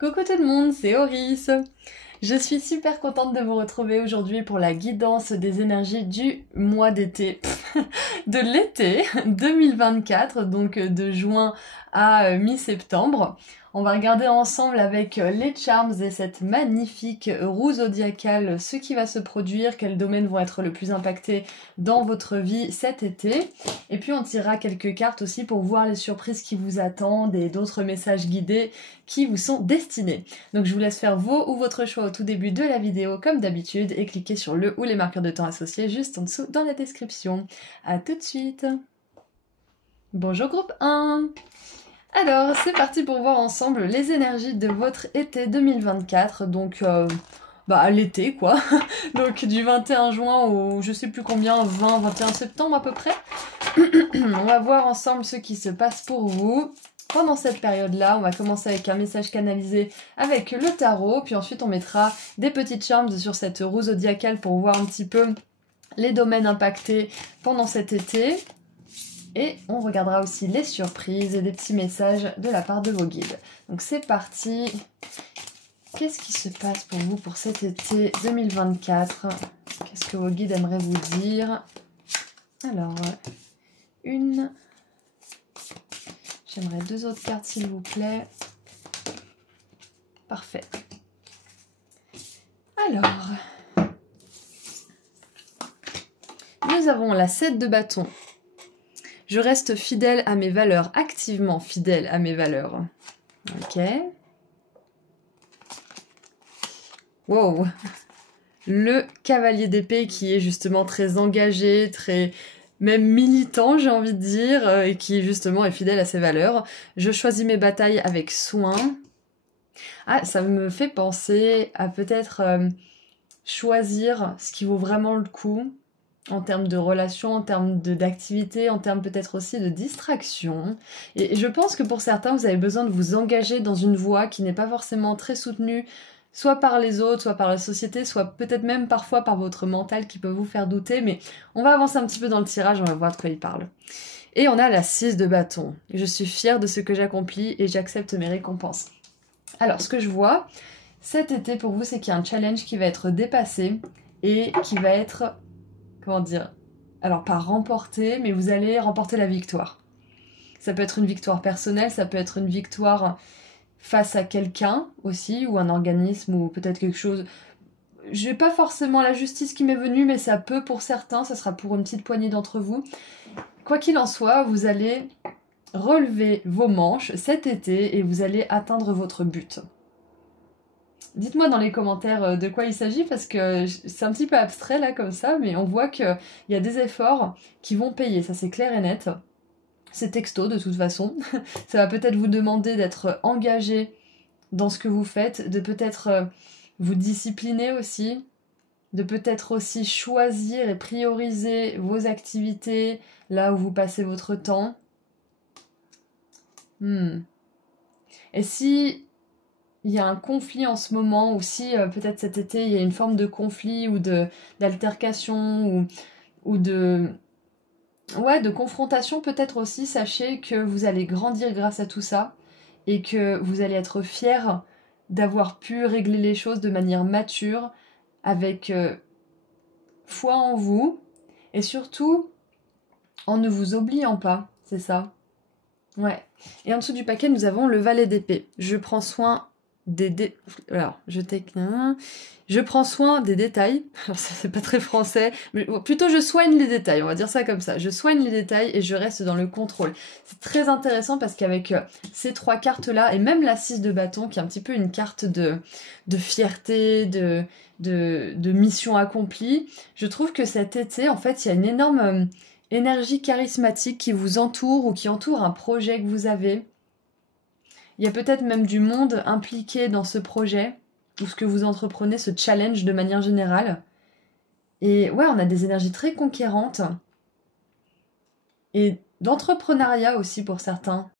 Coucou tout le monde, c'est Oris. Je suis super contente de vous retrouver aujourd'hui pour la guidance des énergies du mois d'été, de l'été 2024, donc de juin à mi-septembre. On va regarder ensemble avec les charms et cette magnifique roue zodiacale ce qui va se produire, quels domaines vont être le plus impactés dans votre vie cet été. Et puis on tirera quelques cartes aussi pour voir les surprises qui vous attendent et d'autres messages guidés qui vous sont destinés. Donc je vous laisse faire vos ou votre choix au tout début de la vidéo comme d'habitude et cliquez sur le ou les marqueurs de temps associés juste en dessous dans la description. A tout de suite. Bonjour groupe 1. Alors, c'est parti pour voir ensemble les énergies de votre été 2024, donc l'été quoi, donc du 21 juin au je sais plus combien, 20-21 septembre à peu près. On va voir ensemble ce qui se passe pour vous. Pendant cette période-là, on va commencer avec un message canalisé avec le tarot, puis ensuite on mettra des petites charms sur cette roue zodiacale pour voir un petit peu les domaines impactés pendant cet été. Et on regardera aussi les surprises et des petits messages de la part de vos guides. Donc c'est parti. Qu'est-ce qui se passe pour vous pour cet été 2024? Qu'est-ce que vos guides aimeraient vous dire? Alors, une. J'aimerais deux autres cartes s'il vous plaît. Parfait. Alors, nous avons la 7 de bâton. Je reste fidèle à mes valeurs, activement fidèle à mes valeurs. Ok. Wow. Le cavalier d'épée qui est justement très engagé, très même militant, j'ai envie de dire, et qui justement est fidèle à ses valeurs. Je choisis mes batailles avec soin. Ah, ça me fait penser à peut-être choisir ce qui vaut vraiment le coup. En termes de relations, en termes d'activité, en termes peut-être aussi de distraction. Et je pense que pour certains, vous avez besoin de vous engager dans une voie qui n'est pas forcément très soutenue, soit par les autres, soit par la société, soit peut-être même parfois par votre mental qui peut vous faire douter, mais on va avancer un petit peu dans le tirage, on va voir de quoi il parle. Et on a la 6 de bâton. Je suis fière de ce que j'accomplis et j'accepte mes récompenses. Alors, ce que je vois, cet été pour vous, c'est qu'il y a un challenge qui va être dépassé et qui va être... Comment dire? Alors pas remporter, mais vous allez remporter la victoire. Ça peut être une victoire personnelle, ça peut être une victoire face à quelqu'un aussi, ou un organisme, ou peut-être quelque chose... J'ai pas forcément la justice qui m'est venue, mais ça peut pour certains, ça sera pour une petite poignée d'entre vous. Quoi qu'il en soit, vous allez relever vos manches cet été et vous allez atteindre votre but. Dites-moi dans les commentaires de quoi il s'agit parce que c'est un petit peu abstrait là comme ça, mais on voit qu'il y a des efforts qui vont payer, ça c'est clair et net. C'est texto de toute façon. Ça va peut-être vous demander d'être engagé dans ce que vous faites, de peut-être vous discipliner aussi, de peut-être aussi choisir et prioriser vos activités là où vous passez votre temps. Et si... il y a un conflit en ce moment, ou si peut-être cet été il y a une forme de conflit ou d'altercation ou de confrontation peut-être aussi, sachez que vous allez grandir grâce à tout ça et que vous allez être fiers d'avoir pu régler les choses de manière mature, avec foi en vous et surtout en ne vous oubliant pas, c'est ça. Ouais. Et en dessous du paquet, nous avons le valet d'épée. Je prends soin je prends soin des détails. Alors ça c'est pas très français, mais plutôt je soigne les détails, on va dire ça comme ça. Je soigne les détails et je reste dans le contrôle. C'est très intéressant parce qu'avec ces trois cartes là, et même la 6 de bâton qui est un petit peu une carte de fierté, de mission accomplie, je trouve que cet été en fait il y a une énorme énergie charismatique qui vous entoure ou qui entoure un projet que vous avez. Il y a peut-être même du monde impliqué dans ce projet, ou ce que vous entreprenez, ce challenge de manière générale. Et ouais, on a des énergies très conquérantes. Et d'entrepreneuriat aussi pour certains.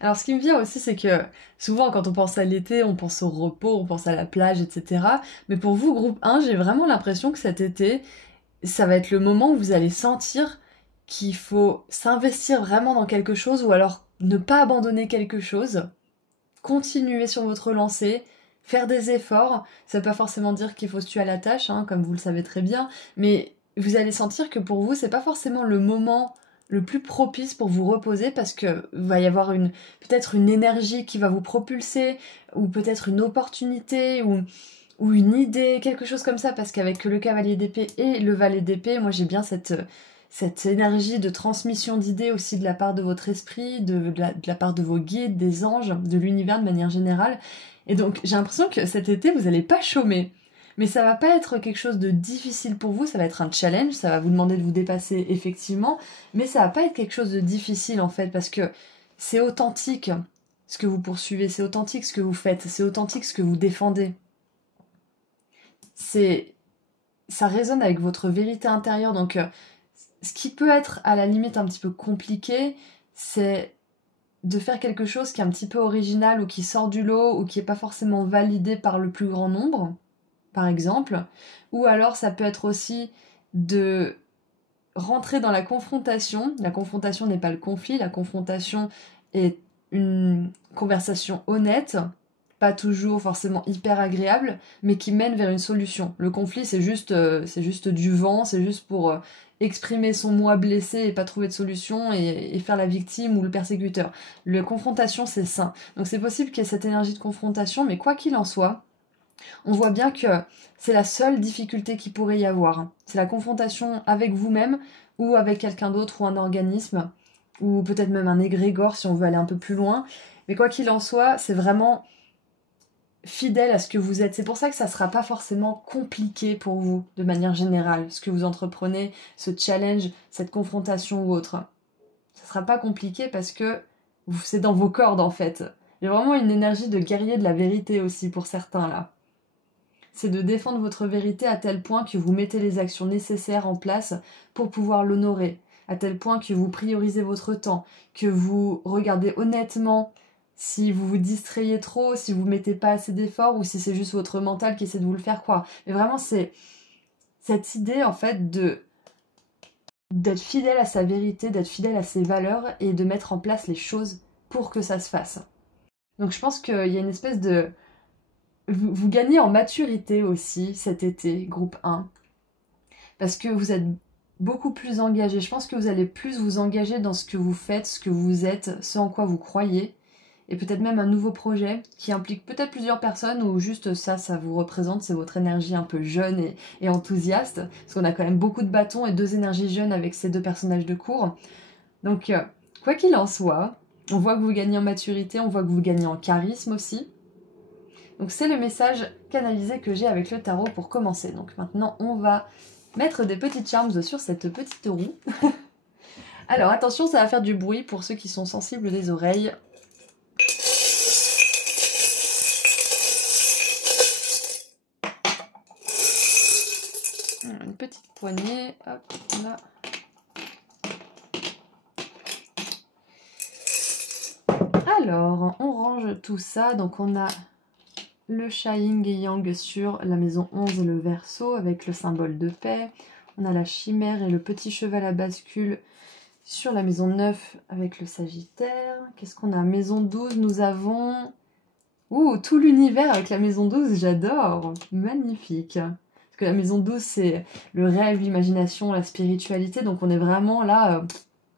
Alors ce qui me vient aussi, c'est que souvent quand on pense à l'été, on pense au repos, on pense à la plage, etc. Mais pour vous, groupe 1, j'ai vraiment l'impression que cet été, ça va être le moment où vous allez sentir qu'il faut s'investir vraiment dans quelque chose, ou alors ne pas abandonner quelque chose. continuer sur votre lancée, faire des efforts. Ça ne veut pas forcément dire qu'il faut se tuer à la tâche, hein, comme vous le savez très bien, mais vous allez sentir que pour vous, c'est pas forcément le moment le plus propice pour vous reposer parce que va y avoir peut-être une énergie qui va vous propulser ou peut-être une opportunité ou une idée, quelque chose comme ça, parce qu'avec le cavalier d'épée et le valet d'épée, moi j'ai bien cette énergie de transmission d'idées aussi de la part de votre esprit, de la part de vos guides, des anges, de l'univers de manière générale. Et donc j'ai l'impression que cet été, vous n'allez pas chômer. Mais ça va pas être quelque chose de difficile pour vous, ça va être un challenge, ça va vous demander de vous dépasser effectivement, mais ça va pas être quelque chose de difficile en fait, parce que c'est authentique ce que vous poursuivez, c'est authentique ce que vous faites, c'est authentique ce que vous défendez. Ça résonne avec votre vérité intérieure, donc ce qui peut être à la limite un petit peu compliqué, c'est de faire quelque chose qui est un petit peu original ou qui sort du lot ou qui n'est pas forcément validé par le plus grand nombre, par exemple. Ou alors ça peut être aussi de rentrer dans la confrontation. La confrontation n'est pas le conflit, la confrontation est une conversation honnête, pas toujours forcément hyper agréable, mais qui mène vers une solution. Le conflit, c'est juste du vent, c'est juste pour exprimer son moi blessé et pas trouver de solution et faire la victime ou le persécuteur. La confrontation, c'est sain. Donc c'est possible qu'il y ait cette énergie de confrontation, mais quoi qu'il en soit, on voit bien que c'est la seule difficulté qu'il pourrait y avoir. C'est la confrontation avec vous-même ou avec quelqu'un d'autre ou un organisme, ou peut-être même un égrégore si on veut aller un peu plus loin. Mais quoi qu'il en soit, c'est vraiment fidèle à ce que vous êtes. C'est pour ça que ça ne sera pas forcément compliqué pour vous, de manière générale, ce que vous entreprenez, ce challenge, cette confrontation ou autre. Ça ne sera pas compliqué parce que c'est dans vos cordes en fait. Il y a vraiment une énergie de guerrier de la vérité aussi pour certains là. C'est de défendre votre vérité à tel point que vous mettez les actions nécessaires en place pour pouvoir l'honorer, à tel point que vous priorisez votre temps, que vous regardez honnêtement si vous vous distrayez trop, si vous mettez pas assez d'efforts ou si c'est juste votre mental qui essaie de vous le faire croire. Mais vraiment, c'est cette idée en fait d'être fidèle à sa vérité, d'être fidèle à ses valeurs et de mettre en place les choses pour que ça se fasse. Donc je pense qu'il y a une espèce de... Vous gagnez en maturité aussi cet été, groupe 1, parce que vous êtes beaucoup plus engagé. Je pense que vous allez plus vous engager dans ce que vous faites, ce que vous êtes, ce en quoi vous croyez, et peut-être même un nouveau projet qui implique peut-être plusieurs personnes ou juste ça vous représente, c'est votre énergie un peu jeune et enthousiaste, parce qu'on a quand même beaucoup de bâtons et 2 énergies jeunes avec ces 2 personnages de cours. Donc, quoi qu'il en soit, on voit que vous gagnez en maturité, on voit que vous gagnez en charisme aussi. Donc c'est le message canalisé que j'ai avec le tarot pour commencer. Donc maintenant on va mettre des petites charms sur cette petite roue. Alors attention, ça va faire du bruit pour ceux qui sont sensibles des oreilles. Une petite poignée, hop là. Alors, on range tout ça, donc on a le chat yin et yang sur la maison 11 et le Verseau avec le symbole de paix. On a la chimère et le petit cheval à bascule sur la maison 9 avec le Sagittaire. Qu'est-ce qu'on a? Maison 12, nous avons... Ouh, tout l'univers avec la maison 12, j'adore. Magnifique. Parce que la maison 12, c'est le rêve, l'imagination, la spiritualité. Donc on est vraiment là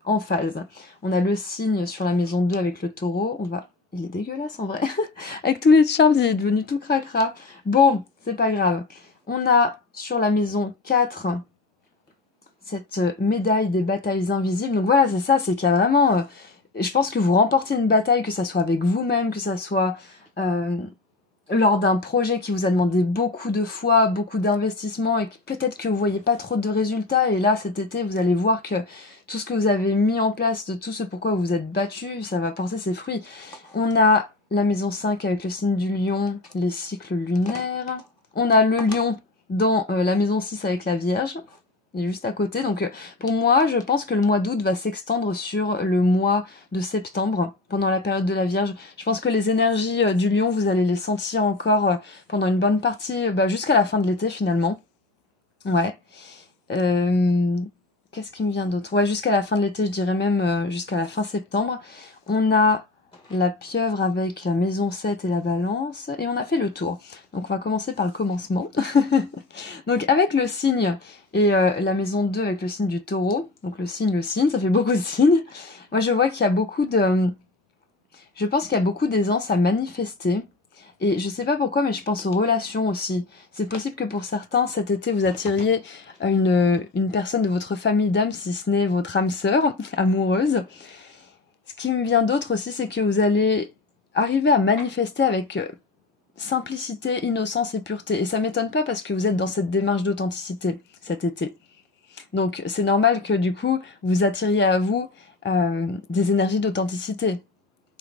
en phase. On a le signe sur la maison 2 avec le taureau. Il est dégueulasse en vrai. Avec tous les charmes, il est devenu tout cracra. Bon, c'est pas grave. On a sur la maison 4 cette médaille des batailles invisibles. Donc voilà, c'est ça, c'est qu'il y a vraiment... je pense que vous remportez une bataille, que ça soit avec vous-même, que ça soit lors d'un projet qui vous a demandé beaucoup de foi, beaucoup d'investissement, et peut-être que vous voyez pas trop de résultats, et là, cet été, vous allez voir que tout ce que vous avez mis en place, de tout ce pourquoi vous vous êtes battu, ça va porter ses fruits. On a la maison 5 avec le signe du lion, les cycles lunaires. On a le lion dans la maison 6 avec la Vierge. Il est juste à côté. Donc pour moi, je pense que le mois d'août va s'extendre sur le mois de septembre, pendant la période de la Vierge. Je pense que les énergies du lion, vous allez les sentir encore pendant une bonne partie, jusqu'à la fin de l'été finalement. Ouais. Qu'est-ce qui me vient d'autre? Ouais, jusqu'à la fin de l'été, je dirais même jusqu'à la fin septembre. On a la pieuvre avec la maison 7 et la balance, et on a fait le tour. Donc on va commencer par le commencement. Donc avec le signe et la maison 2 avec le signe du taureau, donc le signe, ça fait beaucoup de signes. Moi je vois qu'il y a beaucoup de... Je pense qu'il y a beaucoup d'aisance à manifester. Et je sais pas pourquoi, mais je pense aux relations aussi. C'est possible que pour certains, cet été, vous attiriez une personne de votre famille d'âme, si ce n'est votre âme sœur amoureuse. Ce qui me vient d'autre aussi, c'est que vous allez arriver à manifester avec simplicité, innocence et pureté. Et ça m'étonne pas parce que vous êtes dans cette démarche d'authenticité cet été. Donc c'est normal que du coup, vous attiriez à vous des énergies d'authenticité.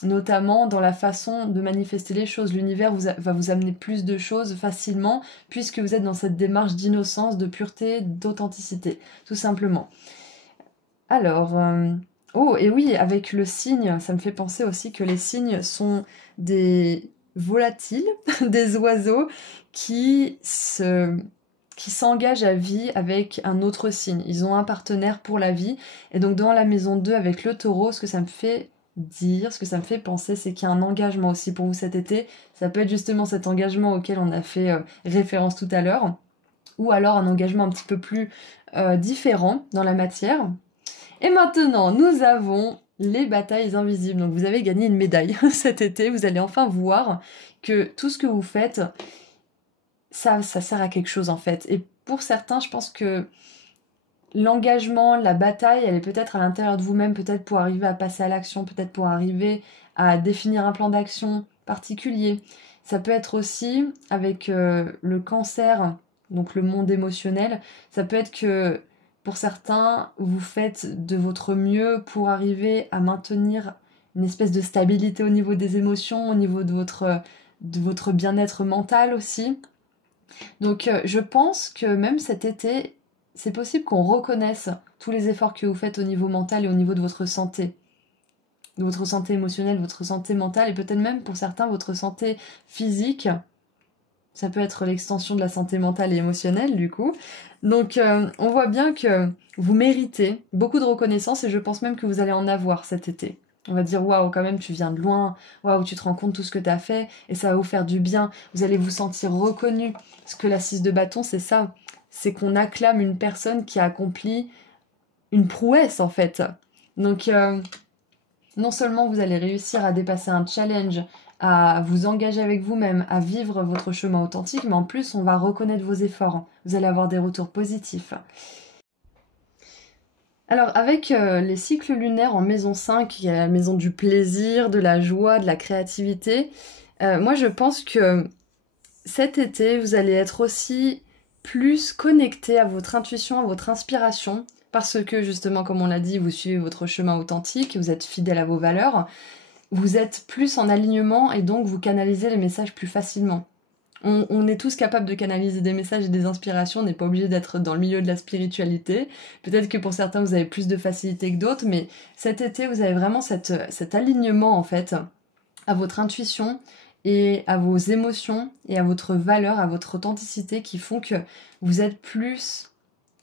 Notamment dans la façon de manifester les choses. L'univers va vous amener plus de choses facilement puisque vous êtes dans cette démarche d'innocence, de pureté, d'authenticité, tout simplement. Alors, oh, et oui, avec le signe, ça me fait penser aussi que les signes sont des volatiles, des oiseaux qui s'engagent à vie avec un autre signe. Ils ont un partenaire pour la vie. Et donc dans la maison 2 avec le taureau, ce que ça me fait dire, ce que ça me fait penser, c'est qu'il y a un engagement aussi pour vous cet été. Ça peut être justement cet engagement auquel on a fait référence tout à l'heure, ou alors un engagement un petit peu plus différent dans la matière. Et maintenant, nous avons les batailles invisibles. Donc vous avez gagné une médaille cet été, vous allez enfin voir que tout ce que vous faites, ça sert à quelque chose en fait. Et pour certains, je pense que l'engagement, la bataille, elle est peut-être à l'intérieur de vous-même, peut-être pour arriver à passer à l'action, peut-être pour arriver à définir un plan d'action particulier. Ça peut être aussi avec le cancer, donc le monde émotionnel, ça peut être que pour certains, vous faites de votre mieux pour arriver à maintenir une espèce de stabilité au niveau des émotions, au niveau de votre bien-être mental aussi. Donc je pense que même cet été, c'est possible qu'on reconnaisse tous les efforts que vous faites au niveau mental et au niveau de votre santé émotionnelle, votre santé mentale et peut-être même pour certains votre santé physique. Ça peut être l'extension de la santé mentale et émotionnelle du coup. Donc on voit bien que vous méritez beaucoup de reconnaissance et je pense même que vous allez en avoir cet été. On va dire waouh, quand même tu viens de loin, waouh, tu te rends compte de tout ce que tu as fait et ça va vous faire du bien. Vous allez vous sentir reconnu. Parce que la 6 de bâton, c'est ça. C'est qu'on acclame une personne qui a accompli une prouesse en fait. Donc non seulement vous allez réussir à dépasser un challenge, à vous engager avec vous-même, à vivre votre chemin authentique, mais en plus on va reconnaître vos efforts. Vous allez avoir des retours positifs. Alors avec les cycles lunaires en maison 5, qui est la maison du plaisir, de la joie, de la créativité, moi je pense que cet été vous allez être aussi plus connecté à votre intuition, à votre inspiration, parce que justement comme on l'a dit, vous suivez votre chemin authentique, vous êtes fidèle à vos valeurs, vous êtes plus en alignement et donc vous canalisez les messages plus facilement. On est tous capables de canaliser des messages et des inspirations, on n'est pas obligé d'être dans le milieu de la spiritualité. Peut-être que pour certains vous avez plus de facilité que d'autres, mais cet été vous avez vraiment cet alignement en fait à votre intuition et à vos émotions et à votre valeur, à votre authenticité qui font que vous êtes plus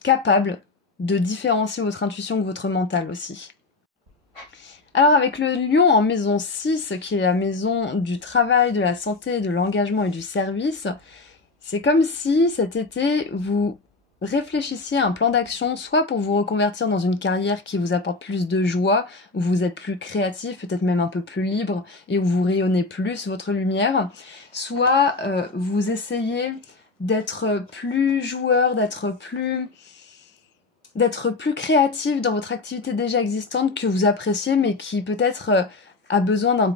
capable de différencier votre intuition que votre mental aussi. Alors avec le lion en maison 6, qui est la maison du travail, de la santé, de l'engagement et du service, c'est comme si cet été vous réfléchissiez à un plan d'action, soit pour vous reconvertir dans une carrière qui vous apporte plus de joie, où vous êtes plus créatif, peut-être même un peu plus libre, et où vous rayonnez plus votre lumière, soit vous essayez d'être plus joueur, d'être plus créatif dans votre activité déjà existante que vous appréciez, mais qui peut-être a besoin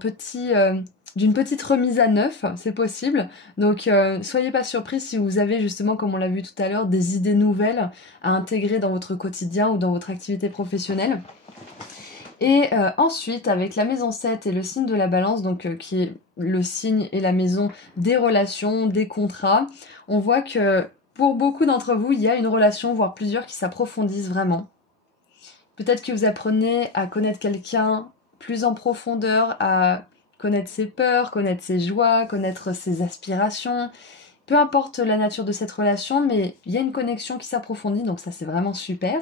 d'une petite remise à neuf, c'est possible. Donc soyez pas surpris si vous avez justement, comme on l'a vu tout à l'heure, des idées nouvelles à intégrer dans votre quotidien ou dans votre activité professionnelle. Et ensuite, avec la maison 7 et le signe de la balance, donc qui est le signe et la maison des relations, des contrats, on voit que pour beaucoup d'entre vous, il y a une relation, voire plusieurs, qui s'approfondissent vraiment. Peut-être que vous apprenez à connaître quelqu'un plus en profondeur, à connaître ses peurs, connaître ses joies, connaître ses aspirations. Peu importe la nature de cette relation, mais il y a une connexion qui s'approfondit, donc ça c'est vraiment super.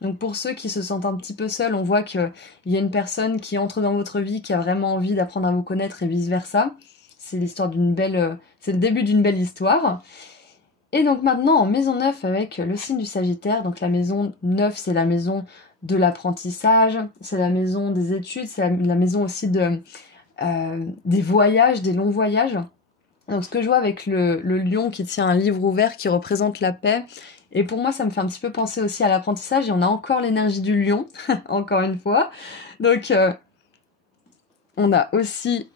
Donc pour ceux qui se sentent un petit peu seuls, on voit qu'il y a une personne qui entre dans votre vie, qui a vraiment envie d'apprendre à vous connaître et vice-versa. C'est l'histoire d'une belle... c'est le début d'une belle histoire. Et donc maintenant, en maison 9, avec le signe du Sagittaire, donc la maison 9, c'est la maison de l'apprentissage, c'est la maison des études, c'est la maison aussi des voyages, des longs voyages. Donc ce que je vois avec le lion qui tient un livre ouvert qui représente la paix, et pour moi ça me fait un petit peu penser aussi à l'apprentissage, et on a encore l'énergie du lion, encore une fois. Donc on a aussi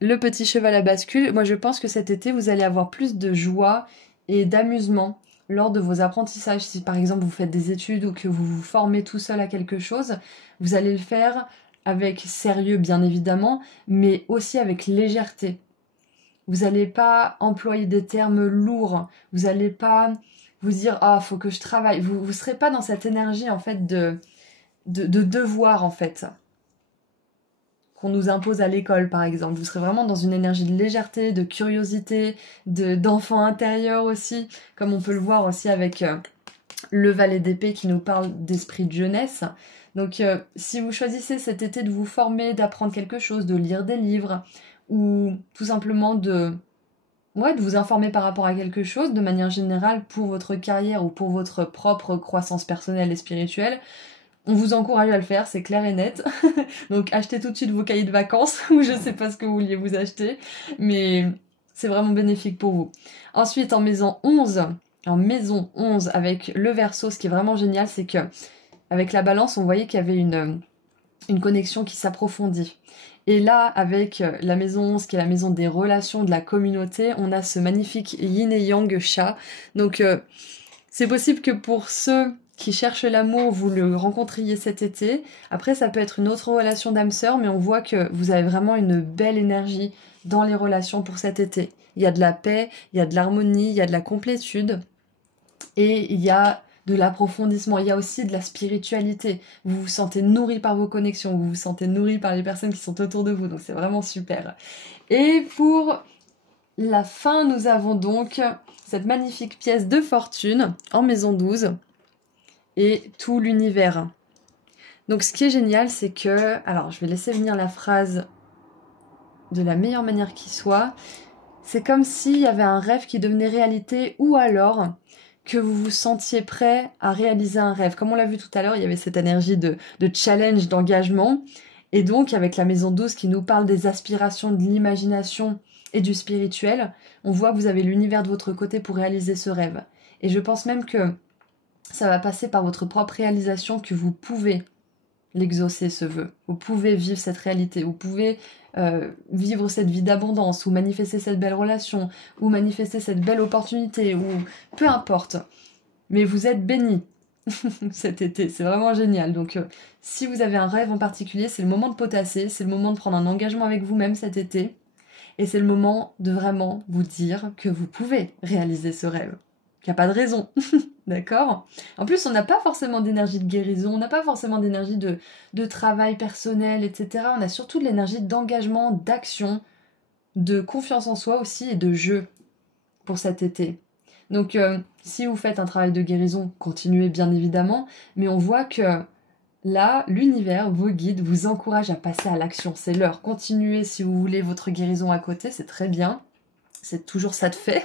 le petit cheval à bascule. Moi je pense que cet été vous allez avoir plus de joie et d'amusement lors de vos apprentissages. Si par exemple vous faites des études ou que vous vous formez tout seul à quelque chose, vous allez le faire avec sérieux bien évidemment, mais aussi avec légèreté. Vous n'allez pas employer des termes lourds, vous n'allez pas vous dire « Ah, faut que je travaille ». Vous ne serez pas dans cette énergie en fait de devoir en fait, qu'on nous impose à l'école par exemple. Vous serez vraiment dans une énergie de légèreté, de curiosité, d'enfant intérieur aussi, comme on peut le voir aussi avec le valet d'épée qui nous parle d'esprit de jeunesse. Donc si vous choisissez cet été de vous former, d'apprendre quelque chose, de lire des livres, ou tout simplement de vous informer par rapport à quelque chose, de manière générale pour votre carrière ou pour votre propre croissance personnelle et spirituelle, on vous encourage à le faire, c'est clair et net. Donc achetez tout de suite vos cahiers de vacances, ou je sais pas ce que vous vouliez vous acheter, mais c'est vraiment bénéfique pour vous. Ensuite, en maison 11, avec le Verseau, ce qui est vraiment génial, c'est que avec la Balance, on voyait qu'il y avait une connexion qui s'approfondit. Et là, avec la maison 11, qui est la maison des relations, de la communauté, on a ce magnifique yin et yang chat. Donc, c'est possible que pour ceux qui cherchent l'amour, vous le rencontriez cet été. Après, ça peut être une autre relation d'âme sœur, mais on voit que vous avez vraiment une belle énergie dans les relations pour cet été. Il y a de la paix, il y a de l'harmonie, il y a de la complétude, et il y a de l'approfondissement, il y a aussi de la spiritualité. Vous vous sentez nourri par vos connexions, vous vous sentez nourri par les personnes qui sont autour de vous, donc c'est vraiment super. Et pour la fin, nous avons donc cette magnifique pièce de fortune en maison 12 et tout l'univers. Donc ce qui est génial, c'est que... Alors, je vais laisser venir la phrase de la meilleure manière qui soit. C'est comme s'il y avait un rêve qui devenait réalité, ou alors que vous vous sentiez prêt à réaliser un rêve. Comme on l'a vu tout à l'heure, il y avait cette énergie de challenge, d'engagement. Et donc, avec la maison 12 qui nous parle des aspirations, de l'imagination et du spirituel, on voit que vous avez l'univers de votre côté pour réaliser ce rêve. Et je pense même que ça va passer par votre propre réalisation que vous pouvez l'exaucer, ce vœu. Vous pouvez vivre cette réalité, vous pouvez vivre cette vie d'abondance, ou manifester cette belle relation, ou manifester cette belle opportunité, ou peu importe. Mais vous êtes bénis cet été, c'est vraiment génial. Donc si vous avez un rêve en particulier, c'est le moment de potasser, c'est le moment de prendre un engagement avec vous-même cet été, et c'est le moment de vraiment vous dire que vous pouvez réaliser ce rêve. Il n'y a pas de raison. D'accord? En plus, on n'a pas forcément d'énergie de guérison, on n'a pas forcément d'énergie de travail personnel, etc. On a surtout de l'énergie d'engagement, d'action, de confiance en soi aussi et de jeu pour cet été. Donc, si vous faites un travail de guérison, continuez bien évidemment, mais on voit que là, l'univers, vos guides, vous encouragent à passer à l'action. C'est l'heure. Continuez si vous voulez votre guérison à côté, c'est très bien. C'est toujours ça de fait,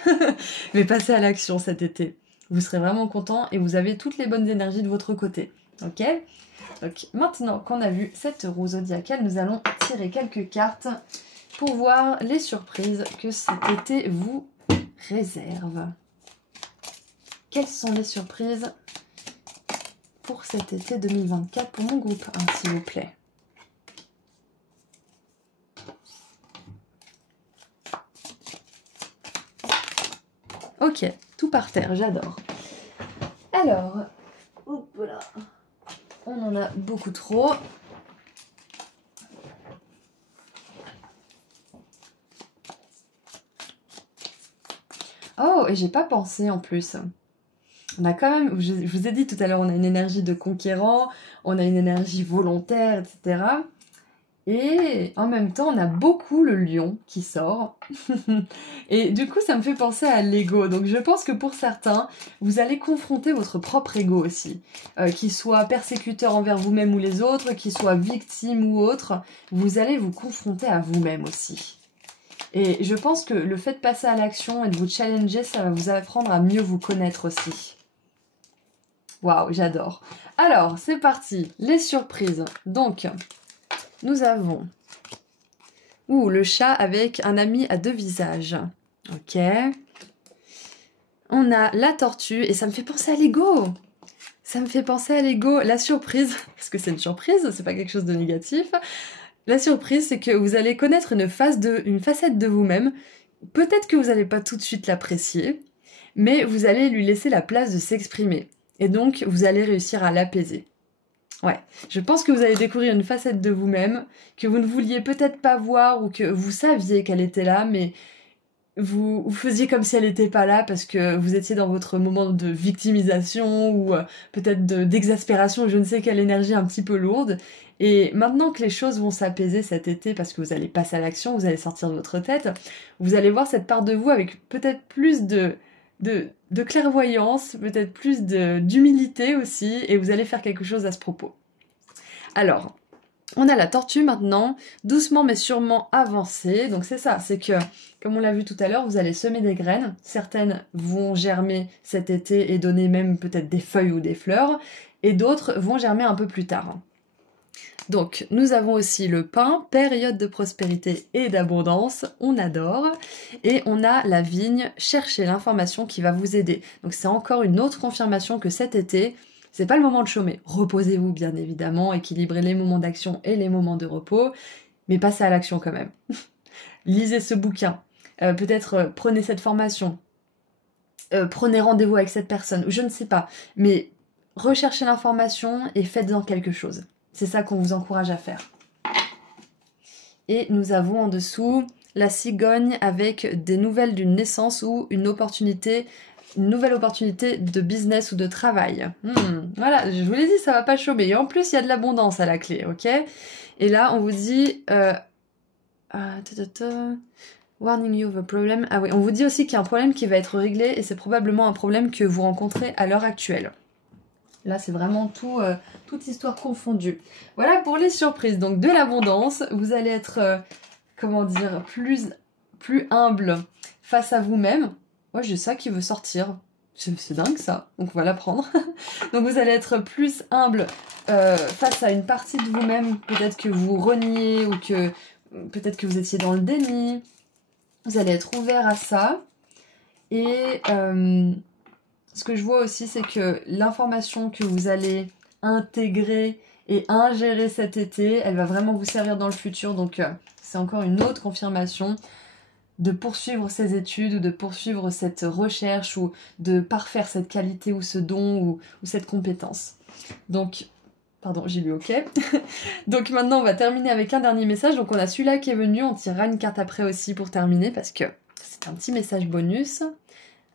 mais passez à l'action cet été. Vous serez vraiment content et vous avez toutes les bonnes énergies de votre côté. Ok? Donc maintenant qu'on a vu cette roue zodiacale, nous allons tirer quelques cartes pour voir les surprises que cet été vous réserve. Quelles sont les surprises pour cet été 2024 pour mon groupe 1, s'il vous plaît? Ok, tout par terre, j'adore. Alors, hop là, on en a beaucoup trop. Oh, et j'ai pas pensé en plus. On a quand même, je vous ai dit tout à l'heure, on a une énergie de conquérant, on a une énergie volontaire, etc. Et en même temps, on a beaucoup le lion qui sort. Et du coup, ça me fait penser à l'ego. Donc je pense que pour certains, vous allez confronter votre propre ego aussi. Qu'il soit persécuteur envers vous-même ou les autres, qu'il soit victime ou autre, vous allez vous confronter à vous-même aussi. Et je pense que le fait de passer à l'action et de vous challenger, ça va vous apprendre à mieux vous connaître aussi. Waouh, j'adore. Alors, c'est parti, les surprises. Donc, nous avons le chat avec un ami à 2 visages. Ok. On a la tortue et ça me fait penser à l'ego. Ça me fait penser à l'ego. La surprise, parce que c'est une surprise, c'est pas quelque chose de négatif. La surprise, c'est que vous allez connaître une facette de vous-même. Peut-être que vous n'allez pas tout de suite l'apprécier, mais vous allez lui laisser la place de s'exprimer. Et donc, vous allez réussir à l'apaiser. Ouais, je pense que vous allez découvrir une facette de vous-même que vous ne vouliez peut-être pas voir ou que vous saviez qu'elle était là, mais vous faisiez comme si elle n'était pas là parce que vous étiez dans votre moment de victimisation ou peut-être d'exaspération, je ne sais quelle énergie un petit peu lourde. Et maintenant que les choses vont s'apaiser cet été parce que vous allez passer à l'action, vous allez sortir de votre tête, vous allez voir cette part de vous avec peut-être plus de clairvoyance, peut-être plus d'humilité aussi, et vous allez faire quelque chose à ce propos. Alors, on a la tortue maintenant, doucement mais sûrement avancée. Donc c'est ça, c'est que, comme on l'a vu tout à l'heure, vous allez semer des graines. Certaines vont germer cet été et donner même peut-être des feuilles ou des fleurs, et d'autres vont germer un peu plus tard. Donc, nous avons aussi le pain, période de prospérité et d'abondance, on adore. Et on a la vigne, cherchez l'information qui va vous aider. Donc c'est encore une autre confirmation que cet été, c'est pas le moment de chômer. Reposez-vous bien évidemment, équilibrez les moments d'action et les moments de repos, mais passez à l'action quand même. Lisez ce bouquin, peut-être prenez cette formation, prenez rendez-vous avec cette personne, je ne sais pas, mais recherchez l'information et faites-en quelque chose. C'est ça qu'on vous encourage à faire. Et nous avons en dessous la cigogne avec des nouvelles d'une naissance ou une nouvelle opportunité de business ou de travail. Voilà, je vous l'ai dit, ça va pas chômer. Et en plus, il y a de l'abondance à la clé, ok? Et là, on vous dit... warning you of a problem. Ah oui, on vous dit aussi qu'il y a un problème qui va être réglé et c'est probablement un problème que vous rencontrez à l'heure actuelle. Là, c'est vraiment toute histoire confondue. Voilà pour les surprises. Donc, de l'abondance, vous allez être, comment dire, plus humble face à vous-même. Moi, j'ai ça qui veut sortir. C'est dingue, ça. Donc, on va l'apprendre. Donc, vous allez être plus humble face à une partie de vous-même. Peut-être que vous reniez ou que peut-être que vous étiez dans le déni. Vous allez être ouvert à ça. Et... ce que je vois aussi, c'est que l'information que vous allez intégrer et ingérer cet été, elle va vraiment vous servir dans le futur. Donc, c'est encore une autre confirmation de poursuivre ces études ou de poursuivre cette recherche ou de parfaire cette qualité ou ce don ou cette compétence. Donc, pardon, j'ai lu OK. Donc maintenant, on va terminer avec un dernier message. Donc, on a celui-là qui est venu. On tirera une carte après aussi pour terminer parce que c'est un petit message bonus.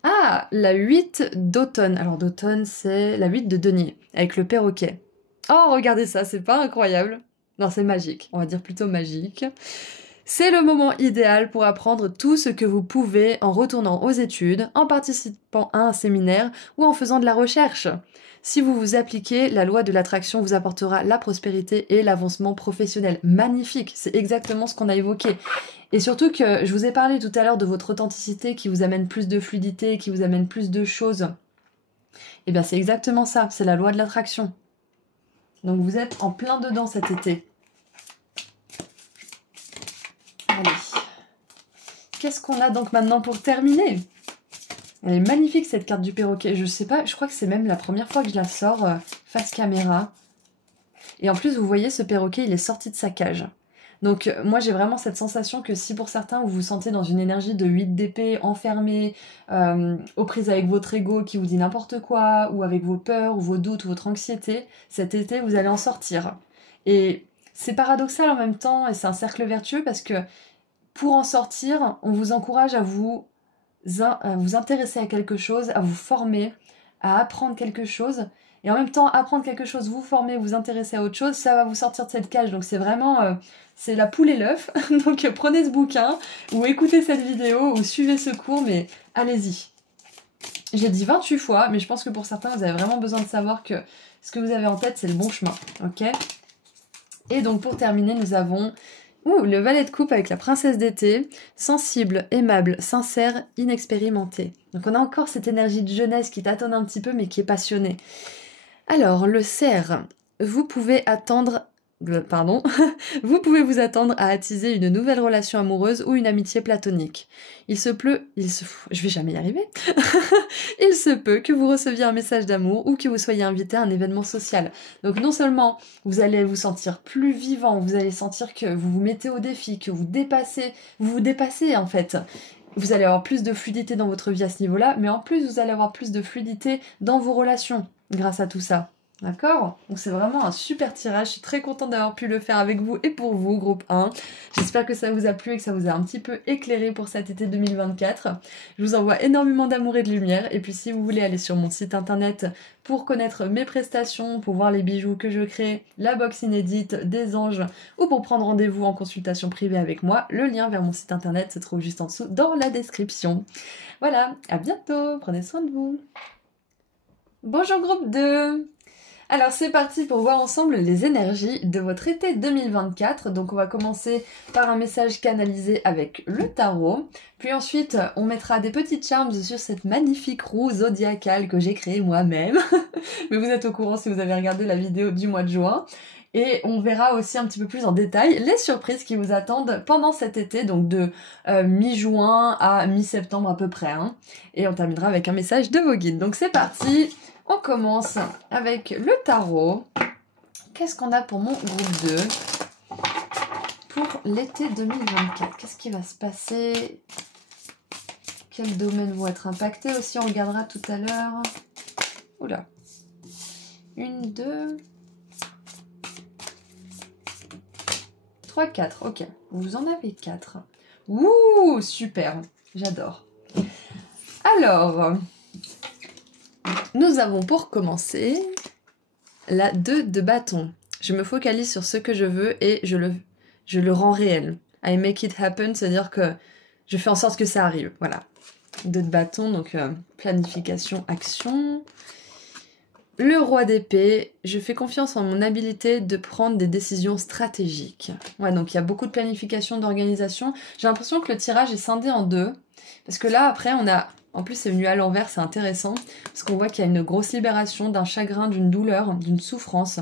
Ah, la 8 d'automne. Alors d'automne, c'est la 8 de denier, avec le perroquet. Oh, regardez ça, c'est pas incroyable? Non, c'est magique, on va dire plutôt magique. C'est le moment idéal pour apprendre tout ce que vous pouvez en retournant aux études, en participant à un séminaire ou en faisant de la recherche. Si vous vous appliquez, la loi de l'attraction vous apportera la prospérité et l'avancement professionnel. Magnifique, c'est exactement ce qu'on a évoqué. Et surtout que je vous ai parlé tout à l'heure de votre authenticité qui vous amène plus de fluidité, qui vous amène plus de choses. Et bien c'est exactement ça, c'est la loi de l'attraction. Donc vous êtes en plein dedans cet été. Allez. Qu'est-ce qu'on a donc maintenant pour terminer? Elle est magnifique cette carte du perroquet. Je sais pas, je crois que c'est même la première fois que je la sors face caméra. Et en plus, vous voyez, ce perroquet, il est sorti de sa cage. Donc moi, j'ai vraiment cette sensation que si pour certains, vous vous sentez dans une énergie de 8 d'épée, enfermé, aux prises avec votre ego qui vous dit n'importe quoi, ou avec vos peurs, ou vos doutes, ou votre anxiété, cet été, vous allez en sortir. Et c'est paradoxal en même temps, et c'est un cercle vertueux, parce que pour en sortir, on vous encourage à vous intéresser à quelque chose, à vous former, à apprendre quelque chose. Et en même temps, apprendre quelque chose, vous former, vous intéresser à autre chose, ça va vous sortir de cette cage. Donc c'est vraiment c'est la poule et l'œuf. Donc prenez ce bouquin, ou écoutez cette vidéo, ou suivez ce cours, mais allez-y. J'ai dit 28 fois, mais je pense que pour certains, vous avez vraiment besoin de savoir que ce que vous avez en tête, c'est le bon chemin, ok? Et donc pour terminer, nous avons le valet de coupe avec la princesse d'été, sensible, aimable, sincère, inexpérimenté. Donc on a encore cette énergie de jeunesse qui tâtonne un petit peu, mais qui est passionnée. Alors, le cerf, vous pouvez vous pouvez vous attendre à attiser une nouvelle relation amoureuse ou une amitié platonique. Je vais jamais y arriver. Il se peut que vous receviez un message d'amour ou que vous soyez invité à un événement social. Donc non seulement vous allez vous sentir plus vivant, vous allez sentir que vous vous mettez au défi, que vous vous dépassez en fait. Vous allez avoir plus de fluidité dans votre vie à ce niveau-là, mais en plus vous allez avoir plus de fluidité dans vos relations grâce à tout ça. D'accord? Donc c'est vraiment un super tirage, je suis très contente d'avoir pu le faire avec vous et pour vous, groupe 1. J'espère que ça vous a plu et que ça vous a un petit peu éclairé pour cet été 2024. Je vous envoie énormément d'amour et de lumière, et puis si vous voulez aller sur mon site internet pour connaître mes prestations, pour voir les bijoux que je crée, la box inédite, des anges, ou pour prendre rendez-vous en consultation privée avec moi, le lien vers mon site internet se trouve juste en dessous dans la description. Voilà, à bientôt, prenez soin de vous. Bonjour groupe 2. Alors c'est parti pour voir ensemble les énergies de votre été 2024. Donc on va commencer par un message canalisé avec le tarot. Puis ensuite on mettra des petites charmes sur cette magnifique roue zodiacale que j'ai créée moi-même. Mais vous êtes au courant si vous avez regardé la vidéo du mois de juin. Et on verra aussi un petit peu plus en détail les surprises qui vous attendent pendant cet été, donc de mi-juin à mi-septembre à peu près. Hein. Et on terminera avec un message de vos guides. Donc c'est parti. On commence avec le tarot. Qu'est-ce qu'on a pour mon groupe 2 pour l'été 2024? Qu'est-ce qui va se passer? Quels domaines vont être impactés aussi? On regardera tout à l'heure. Oula. 1, 2, 3, 4. Ok. Vous en avez 4. Ouh, super. J'adore. Alors... nous avons pour commencer la 2 de bâton. Je me focalise sur ce que je veux et je le rends réel. I make it happen, c'est-à-dire que je fais en sorte que ça arrive. Voilà. 2 de bâton, donc planification, action. Le roi d'épée, je fais confiance en mon habilité de prendre des décisions stratégiques. Ouais, donc il y a beaucoup de planification, d'organisation. J'ai l'impression que le tirage est scindé en 2. Parce que là, après, on a... En plus, c'est venu à l'envers, c'est intéressant, parce qu'on voit qu'il y a une grosse libération d'un chagrin, d'une douleur, d'une souffrance,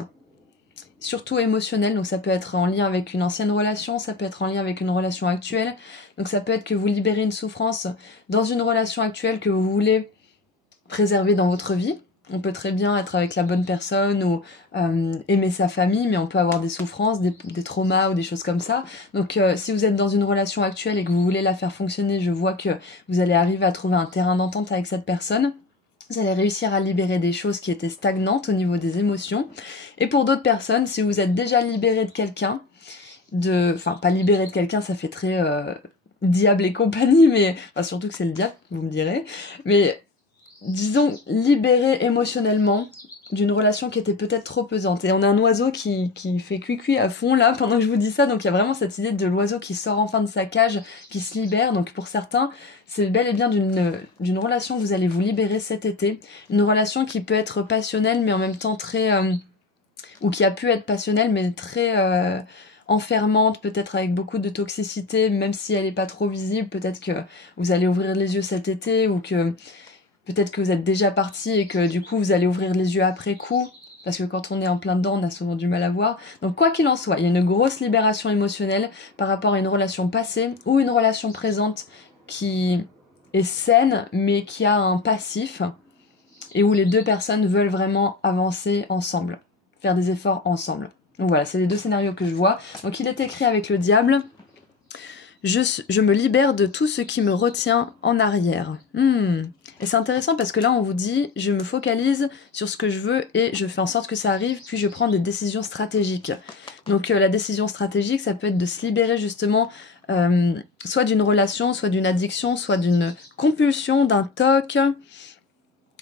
surtout émotionnelle. Donc ça peut être en lien avec une ancienne relation, ça peut être en lien avec une relation actuelle. Donc ça peut être que vous libérez une souffrance dans une relation actuelle que vous voulez préserver dans votre vie. On peut très bien être avec la bonne personne ou aimer sa famille, mais on peut avoir des souffrances, des traumas ou des choses comme ça. Donc si vous êtes dans une relation actuelle et que vous voulez la faire fonctionner, je vois que vous allez arriver à trouver un terrain d'entente avec cette personne. Vous allez réussir à libérer des choses qui étaient stagnantes au niveau des émotions. Et pour d'autres personnes, si vous êtes déjà libéré de quelqu'un, enfin pas libéré de quelqu'un, ça fait très diable et compagnie, mais enfin, surtout que c'est le diable, vous me direz, mais disons, libéré émotionnellement d'une relation qui était peut-être trop pesante. Et on a un oiseau qui fait cuicui à fond là pendant que je vous dis ça, donc il y a vraiment cette idée de l'oiseau qui sort enfin de sa cage, qui se libère. Donc pour certains, c'est bel et bien d'une relation que vous allez vous libérer cet été. Une relation qui peut être passionnelle mais en même temps très... ou qui a pu être passionnelle mais très... enfermante, peut-être avec beaucoup de toxicité, même si elle n'est pas trop visible. Peut-être que vous allez ouvrir les yeux cet été, ou que... peut-être que vous êtes déjà parti et que du coup vous allez ouvrir les yeux après coup, parce que quand on est en plein dedans on a souvent du mal à voir. Donc quoi qu'il en soit, il y a une grosse libération émotionnelle par rapport à une relation passée ou une relation présente qui est saine mais qui a un passif et où les deux personnes veulent vraiment avancer ensemble, faire des efforts ensemble. Donc voilà, c'est les 2 scénarios que je vois. Donc il est écrit avec le diable. Je me libère de tout ce qui me retient en arrière. Et c'est intéressant parce que là, on vous dit, je me focalise sur ce que je veux et je fais en sorte que ça arrive, puis je prends des décisions stratégiques. Donc la décision stratégique, ça peut être de se libérer justement soit d'une relation, soit d'une addiction, soit d'une compulsion, d'un toc,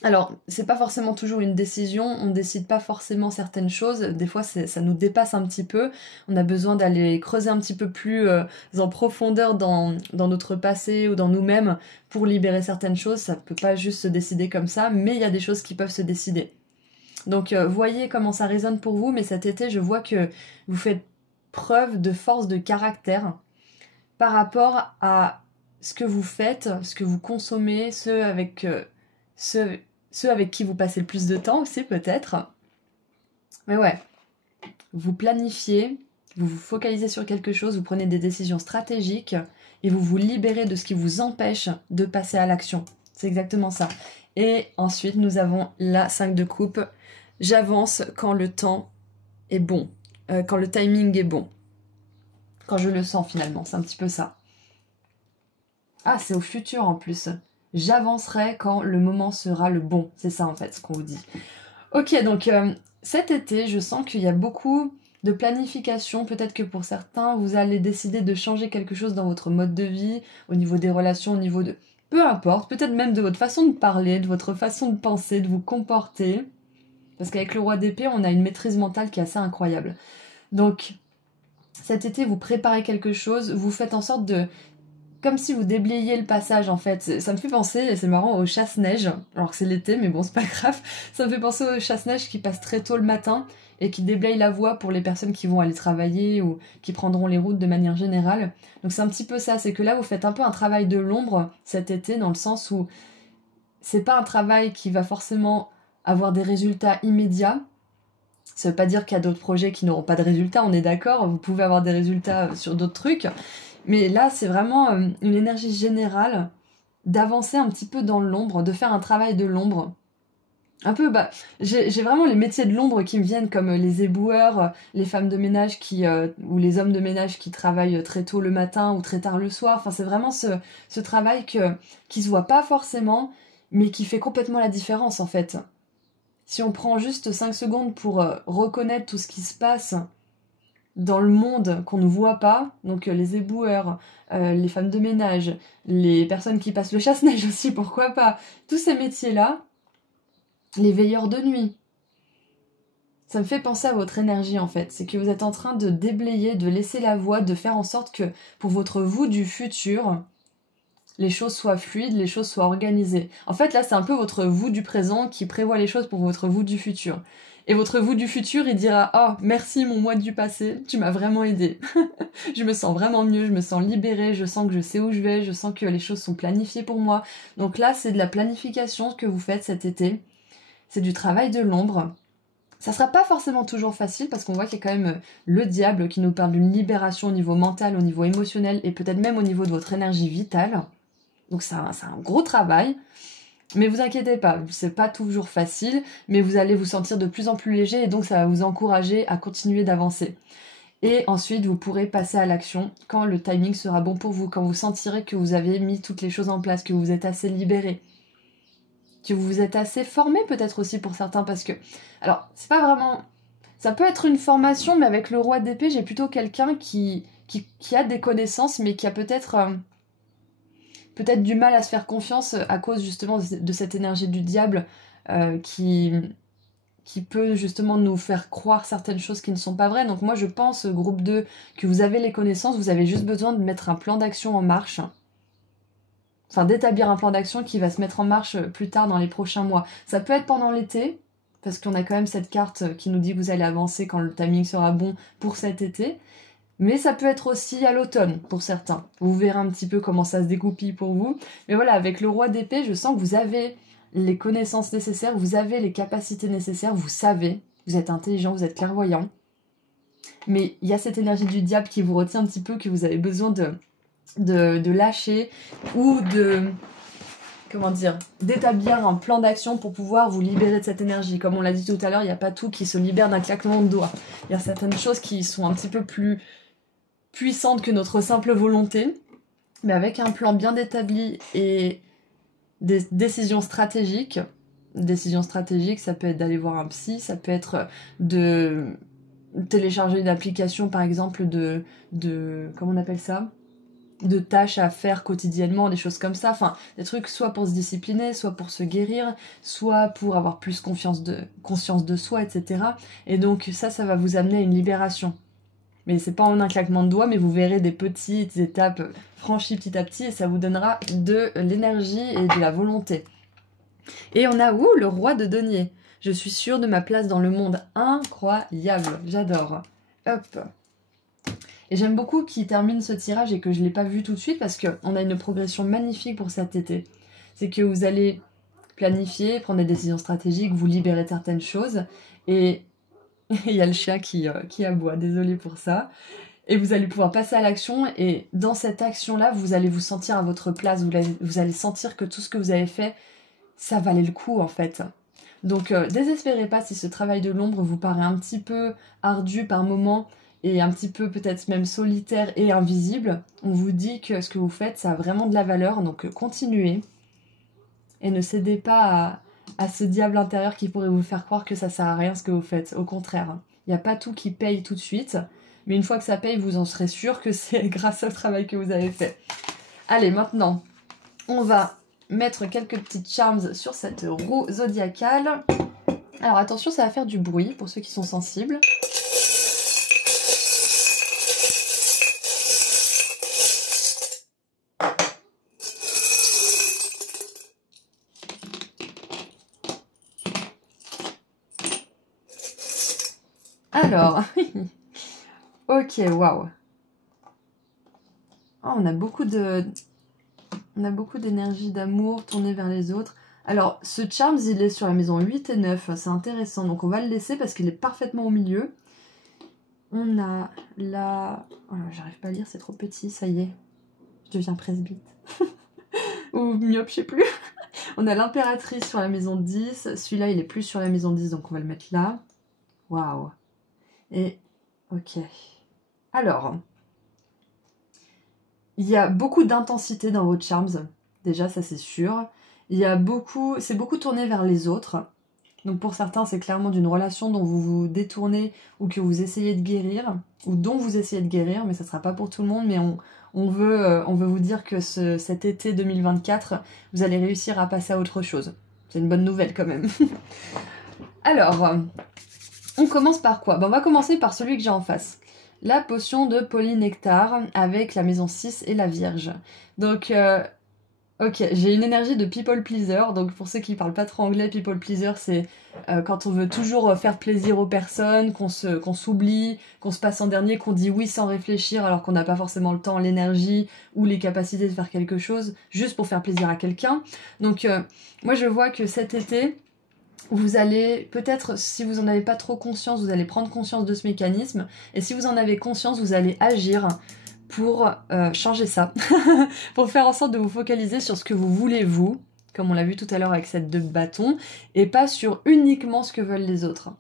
Alors, c'est pas forcément toujours une décision, on décide pas forcément certaines choses, des fois ça nous dépasse un petit peu, on a besoin d'aller creuser un petit peu plus en profondeur dans notre passé ou dans nous-mêmes pour libérer certaines choses, ça peut pas juste se décider comme ça, mais il y a des choses qui peuvent se décider. Donc voyez comment ça résonne pour vous, mais cet été je vois que vous faites preuve de force de caractère par rapport à ce que vous faites, ce que vous consommez, ceux avec qui vous passez le plus de temps aussi peut-être. Mais ouais, vous planifiez, vous vous focalisez sur quelque chose, vous prenez des décisions stratégiques et vous vous libérez de ce qui vous empêche de passer à l'action. C'est exactement ça. Et ensuite, nous avons la 5 de coupe. J'avance quand le temps est bon, quand le timing est bon. Quand je le sens finalement, c'est un petit peu ça. Ah, c'est au futur en plus. J'avancerai quand le moment sera le bon. C'est ça en fait ce qu'on vous dit. Ok, donc cet été, je sens qu'il y a beaucoup de planification. Peut-être que pour certains, vous allez décider de changer quelque chose dans votre mode de vie, au niveau des relations, au niveau de... Peu importe, peut-être même de votre façon de parler, de votre façon de penser, de vous comporter. Parce qu'avec le roi d'épée, on a une maîtrise mentale qui est assez incroyable. Donc, cet été, vous préparez quelque chose, vous faites en sorte de... Comme si vous déblayiez le passage en fait. Ça me fait penser, et c'est marrant, au chasse-neige. Alors que c'est l'été, mais bon, c'est pas grave. Ça me fait penser au chasse-neige qui passe très tôt le matin et qui déblaye la voie pour les personnes qui vont aller travailler ou qui prendront les routes de manière générale. Donc c'est un petit peu ça, c'est que là vous faites un peu un travail de l'ombre cet été dans le sens où c'est pas un travail qui va forcément avoir des résultats immédiats. Ça veut pas dire qu'il y a d'autres projets qui n'auront pas de résultats, on est d'accord, vous pouvez avoir des résultats sur d'autres trucs. Mais là, c'est vraiment une énergie générale d'avancer un petit peu dans l'ombre, de faire un travail de l'ombre. Un peu, bah, j'ai vraiment les métiers de l'ombre qui me viennent, comme les éboueurs, les femmes de ménage ou les hommes de ménage qui travaillent très tôt le matin ou très tard le soir. Enfin, c'est vraiment ce travail qui se voit pas forcément, mais qui fait complètement la différence en fait. Si on prend juste 5 secondes pour reconnaître tout ce qui se passe dans le monde qu'on ne voit pas, donc les éboueurs, les femmes de ménage, les personnes qui passent le chasse-neige aussi, pourquoi pas, tous ces métiers-là, les veilleurs de nuit. Ça me fait penser à votre énergie en fait, c'est que vous êtes en train de déblayer, de laisser la voie, de faire en sorte que pour votre vous du futur, les choses soient fluides, les choses soient organisées. En fait là c'est un peu votre vous du présent qui prévoit les choses pour votre vous du futur. Et votre vous du futur, il dira « Oh, merci mon moi du passé, tu m'as vraiment aidé. Je me sens vraiment mieux, je me sens libérée, je sens que je sais où je vais, je sens que les choses sont planifiées pour moi. » Donc là, c'est de la planification que vous faites cet été. C'est du travail de l'ombre. Ça sera pas forcément toujours facile parce qu'on voit qu'il y a quand même le diable qui nous parle d'une libération au niveau mental, au niveau émotionnel et peut-être même au niveau de votre énergie vitale. Donc c'est un gros travail. Mais vous inquiétez pas, c'est pas toujours facile, mais vous allez vous sentir de plus en plus léger et donc ça va vous encourager à continuer d'avancer. Et ensuite, vous pourrez passer à l'action quand le timing sera bon pour vous, quand vous sentirez que vous avez mis toutes les choses en place, que vous êtes assez libéré, que vous êtes assez formé peut-être aussi pour certains, parce que... Alors, c'est pas vraiment... Ça peut être une formation, mais avec le roi d'épée, j'ai plutôt quelqu'un qui a des connaissances, mais qui a peut-être du mal à se faire confiance à cause justement de cette énergie du diable qui peut justement nous faire croire certaines choses qui ne sont pas vraies. Donc moi je pense, groupe 2, que vous avez les connaissances, vous avez juste besoin de mettre un plan d'action en marche. Enfin d'établir un plan d'action qui va se mettre en marche plus tard dans les prochains mois. Ça peut être pendant l'été, parce qu'on a quand même cette carte qui nous dit que vous allez avancer quand le timing sera bon pour cet été. Mais ça peut être aussi à l'automne pour certains. Vous verrez un petit peu comment ça se dégoupille pour vous. Mais voilà, avec le roi d'épée, je sens que vous avez les connaissances nécessaires, vous avez les capacités nécessaires, vous savez, vous êtes intelligent, vous êtes clairvoyant. Mais il y a cette énergie du diable qui vous retient un petit peu, que vous avez besoin de lâcher ou d'établir un plan d'action pour pouvoir vous libérer de cette énergie. Comme on l'a dit tout à l'heure, il n'y a pas tout qui se libère d'un claquement de doigts. Il y a certaines choses qui sont un petit peu plus puissante que notre simple volonté, mais avec un plan bien établi et des décisions stratégiques. Décisions stratégiques, ça peut être d'aller voir un psy, ça peut être de télécharger une application, par exemple, comment on appelle ça ? de tâches à faire quotidiennement, des choses comme ça, enfin des trucs soit pour se discipliner, soit pour se guérir, soit pour avoir plus conscience de soi, etc. Et donc ça va vous amener à une libération. Mais c'est pas en un claquement de doigts, mais vous verrez des petites étapes franchies petit à petit et ça vous donnera de l'énergie et de la volonté. Et on a, le roi de denier. Je suis sûre de ma place dans le monde. Incroyable, j'adore. Hop. Et j'aime beaucoup qu'il termine ce tirage et que je ne l'ai pas vu tout de suite parce qu'on a une progression magnifique pour cet été. C'est que vous allez planifier, prendre des décisions stratégiques, vous libérer de certaines choses. Et il y a le chien qui aboie, désolée pour ça. Et vous allez pouvoir passer à l'action. Et dans cette action-là, vous allez vous sentir à votre place. Vous allez sentir que tout ce que vous avez fait, ça valait le coup en fait. Donc désespérez pas si ce travail de l'ombre vous paraît un petit peu ardu par moment et un petit peu peut-être même solitaire et invisible. On vous dit que ce que vous faites, ça a vraiment de la valeur, donc continuez. Et ne cédez pas à ce diable intérieur qui pourrait vous faire croire que ça sert à rien ce que vous faites. Au contraire, il n'y a pas tout qui paye tout de suite, mais une fois que ça paye, vous en serez sûr que c'est grâce au travail que vous avez fait. Allez, maintenant, on va mettre quelques petites charms sur cette roue zodiacale. Alors attention, ça va faire du bruit pour ceux qui sont sensibles. Alors, ok, waouh. Oh, on a beaucoup d'énergie, d'amour tournée vers les autres. Alors, ce Charms, il est sur la maison 8 et 9. C'est intéressant. Donc, on va le laisser parce qu'il est parfaitement au milieu. On a la... Oh là, j'arrive pas à lire, c'est trop petit. Ça y est. Je deviens presbyte. Ou myope, je sais plus. On a l'impératrice sur la maison 10. Celui-là, il est plus sur la maison 10, donc on va le mettre là. Waouh. Et... ok. Alors... il y a beaucoup d'intensité dans vos charms, déjà ça c'est sûr. C'est beaucoup tourné vers les autres. Donc pour certains c'est clairement d'une relation dont vous vous détournez ou que vous essayez de guérir, ou dont vous essayez de guérir, mais ça sera pas pour tout le monde, mais on veut vous dire que cet été 2024, vous allez réussir à passer à autre chose. C'est une bonne nouvelle quand même. Alors, on commence par quoi? On va commencer par celui que j'ai en face. La potion de polynectar avec la maison 6 et la Vierge. Donc, ok, j'ai une énergie de people pleaser. Donc, pour ceux qui parlent pas trop anglais, people pleaser, c'est quand on veut toujours faire plaisir aux personnes, qu'on s'oublie, qu'on se passe en dernier, qu'on dit oui sans réfléchir alors qu'on n'a pas forcément le temps, l'énergie ou les capacités de faire quelque chose, juste pour faire plaisir à quelqu'un. Donc, moi je vois que cet été... vous allez, peut-être, si vous n'en avez pas trop conscience, vous allez prendre conscience de ce mécanisme. Et si vous en avez conscience, vous allez agir pour changer ça. Pour faire en sorte de vous focaliser sur ce que vous voulez vous, comme on l'a vu tout à l'heure avec cette 2 bâtons, et pas sur uniquement ce que veulent les autres.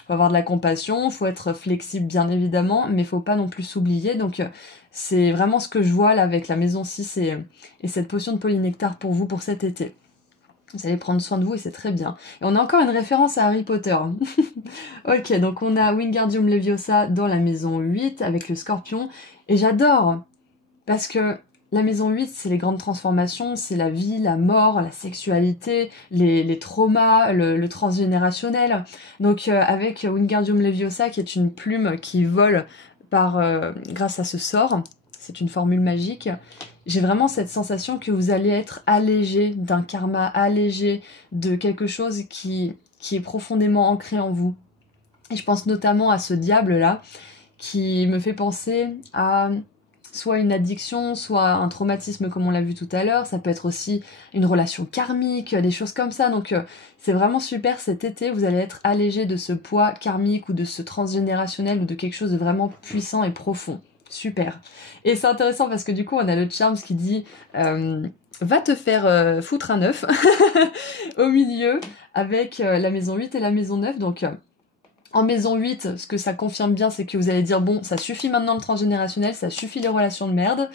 Il faut avoir de la compassion, il faut être flexible bien évidemment, mais il faut pas non plus s'oublier. Donc c'est vraiment ce que je vois là avec la maison 6 et cette potion de polynectar pour vous pour cet été. Vous allez prendre soin de vous et c'est très bien. Et on a encore une référence à Harry Potter. Ok, donc on a Wingardium Leviosa dans la maison 8 avec le scorpion. Et j'adore, parce que la maison 8, c'est les grandes transformations, c'est la vie, la mort, la sexualité, les traumas, le transgénérationnel. Donc avec Wingardium Leviosa, qui est une plume qui vole grâce à ce sort, c'est une formule magique, j'ai vraiment cette sensation que vous allez être allégé d'un karma, allégé de quelque chose qui est profondément ancré en vous. Et je pense notamment à ce diable-là, qui me fait penser à soit une addiction, soit un traumatisme comme on l'a vu tout à l'heure. Ça peut être aussi une relation karmique, des choses comme ça. Donc c'est vraiment super, cet été, vous allez être allégé de ce poids karmique ou de ce transgénérationnel ou de quelque chose de vraiment puissant et profond. Super. Et c'est intéressant parce que du coup, on a le Charms qui dit va te faire foutre un œuf au milieu avec la maison 8 et la maison 9. Donc, en maison 8, ce que ça confirme bien, c'est que vous allez dire bon, ça suffit maintenant le transgénérationnel, ça suffit les relations de merde.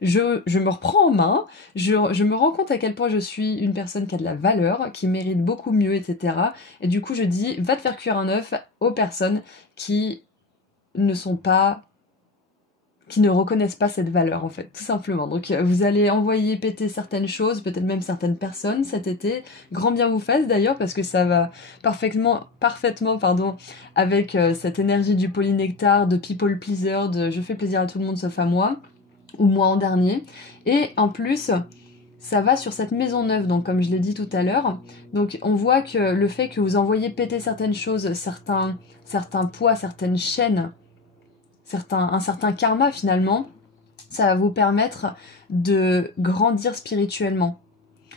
Je me reprends en main, je me rends compte à quel point je suis une personne qui a de la valeur, qui mérite beaucoup mieux, etc. Et du coup, je dis va te faire cuire un œuf aux personnes qui ne sont pas qui ne reconnaissent pas cette valeur en fait, tout simplement. Donc vous allez envoyer péter certaines choses, peut-être même certaines personnes cet été. Grand bien vous fasse d'ailleurs, parce que ça va parfaitement avec cette énergie du polynectar, de people pleaser, de je fais plaisir à tout le monde sauf à moi, ou moi en dernier. Et en plus, ça va sur cette maison neuve, donc comme je l'ai dit tout à l'heure. Donc on voit que le fait que vous envoyez péter certaines choses, certains poids, certaines chaînes, un certain karma finalement, ça va vous permettre de grandir spirituellement.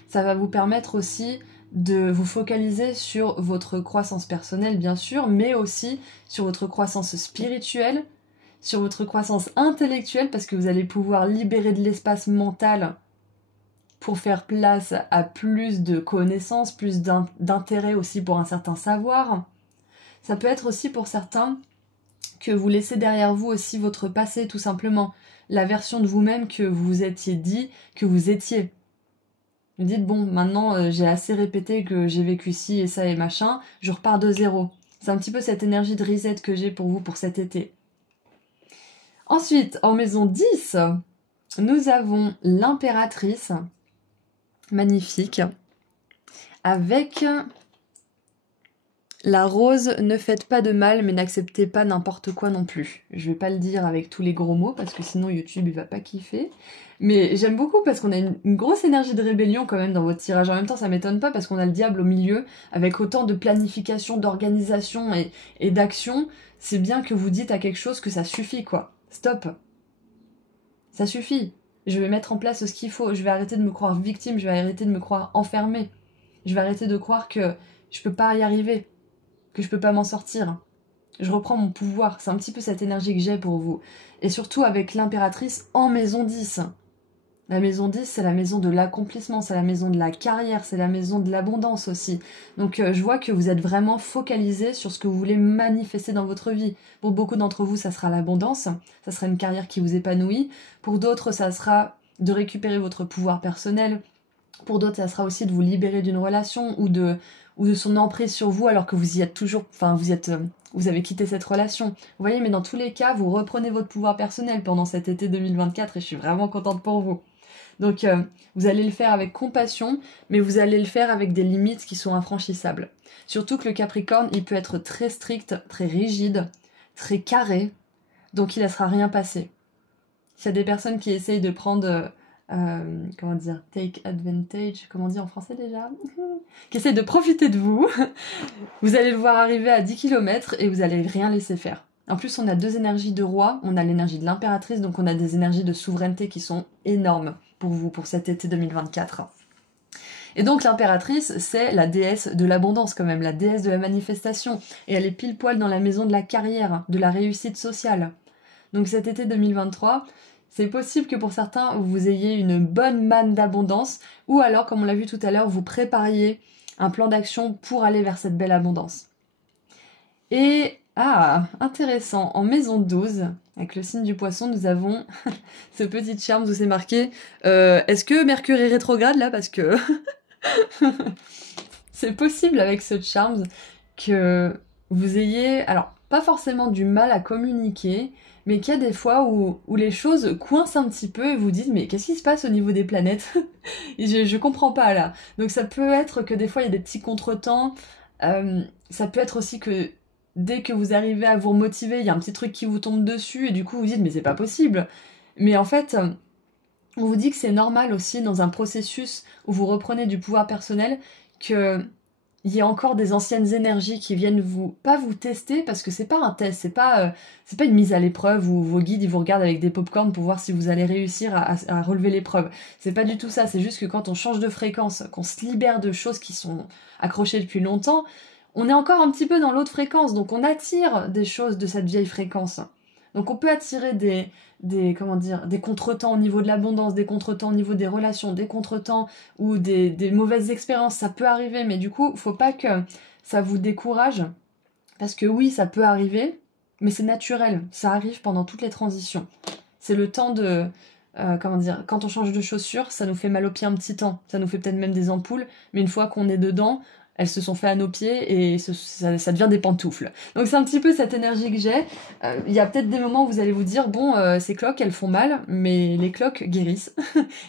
Ça va vous permettre aussi de vous focaliser sur votre croissance personnelle bien sûr, mais aussi sur votre croissance spirituelle, sur votre croissance intellectuelle, parce que vous allez pouvoir libérer de l'espace mental pour faire place à plus de connaissances, plus d'intérêt aussi pour un certain savoir. Ça peut être aussi pour certains que vous laissez derrière vous aussi votre passé, tout simplement. La version de vous-même que vous vous étiez dit que vous étiez. Vous dites, bon, maintenant j'ai assez répété que j'ai vécu ci et ça et machin, je repars de zéro. C'est un petit peu cette énergie de reset que j'ai pour vous pour cet été. Ensuite, en maison 10, nous avons l'impératrice, magnifique, avec la rose, ne faites pas de mal, mais n'acceptez pas n'importe quoi non plus. Je vais pas le dire avec tous les gros mots, parce que sinon YouTube il va pas kiffer. Mais j'aime beaucoup parce qu'on a une grosse énergie de rébellion quand même dans votre tirage. En même temps, ça m'étonne pas parce qu'on a le diable au milieu, avec autant de planification, d'organisation et d'action. C'est bien que vous dites à quelque chose que ça suffit, quoi. Stop. Ça suffit. Je vais mettre en place ce qu'il faut. Je vais arrêter de me croire victime, je vais arrêter de me croire enfermée. Je vais arrêter de croire que je peux pas y arriver, que je peux pas m'en sortir. Je reprends mon pouvoir. C'est un petit peu cette énergie que j'ai pour vous. Et surtout avec l'impératrice en maison 10. La maison 10, c'est la maison de l'accomplissement, c'est la maison de la carrière, c'est la maison de l'abondance aussi. Donc je vois que vous êtes vraiment focalisé sur ce que vous voulez manifester dans votre vie. Pour beaucoup d'entre vous, ça sera l'abondance, ça sera une carrière qui vous épanouit. Pour d'autres, ça sera de récupérer votre pouvoir personnel. Pour d'autres, ça sera aussi de vous libérer d'une relation ou de son emprise sur vous alors que vous y êtes toujours, enfin vous avez quitté cette relation. Vous voyez, mais dans tous les cas, vous reprenez votre pouvoir personnel pendant cet été 2024 et je suis vraiment contente pour vous. Donc vous allez le faire avec compassion, mais vous allez le faire avec des limites qui sont infranchissables. Surtout que le Capricorne, il peut être très strict, très rigide, très carré, donc il ne laissera rien passer. S'il y a des personnes qui essayent de prendre, comment dire, take advantage, comment on dit en français déjà qui essayent de profiter de vous, vous allez le voir arriver à 10 km et vous allez rien laisser faire. En plus, on a deux énergies de roi, on a l'énergie de l'impératrice, donc on a des énergies de souveraineté qui sont énormes pour vous, pour cet été 2024. Et donc l'impératrice, c'est la déesse de l'abondance quand même, la déesse de la manifestation. Et elle est pile poil dans la maison de la carrière, de la réussite sociale. Donc cet été 2023, c'est possible que pour certains, vous ayez une bonne manne d'abondance, ou alors, comme on l'a vu tout à l'heure, vous prépariez un plan d'action pour aller vers cette belle abondance. Et, intéressant, en maison 12, avec le signe du poisson, nous avons ce petit charme où c'est marqué est-ce que Mercure est rétrograde là? Parce que c'est possible avec ce charme que vous ayez, alors pas forcément du mal à communiquer, mais qu'il y a des fois où les choses coincent un petit peu et vous dites mais qu'est-ce qui se passe au niveau des planètes? je comprends pas là. Donc ça peut être que des fois il y a des petits contretemps, ça peut être aussi que dès que vous arrivez à vous remotiver, il y a un petit truc qui vous tombe dessus et du coup vous dites mais c'est pas possible. Mais en fait, on vous dit que c'est normal aussi dans un processus où vous reprenez du pouvoir personnel que il y a encore des anciennes énergies qui viennent pas vous tester parce que c'est pas un test, c'est pas une mise à l'épreuve où vos guides ils vous regardent avec des pop-corn pour voir si vous allez réussir à relever l'épreuve. C'est pas du tout ça, c'est juste que quand on change de fréquence, qu'on se libère de choses qui sont accrochées depuis longtemps, on est encore un petit peu dans l'autre fréquence, donc on attire des choses de cette vieille fréquence. Donc on peut attirer des contretemps au niveau de l'abondance, des contretemps au niveau des relations, des contretemps ou des mauvaises expériences, ça peut arriver, mais du coup, faut pas que ça vous décourage, parce que oui, ça peut arriver, mais c'est naturel, ça arrive pendant toutes les transitions. C'est le temps de... quand on change de chaussures, ça nous fait mal aux pieds un petit temps, ça nous fait peut-être même des ampoules, mais une fois qu'on est dedans, elles se sont fait à nos pieds et ça devient des pantoufles. Donc c'est un petit peu cette énergie que j'ai. Il y a peut-être des moments où vous allez vous dire, bon, ces cloques, elles font mal, mais les cloques guérissent.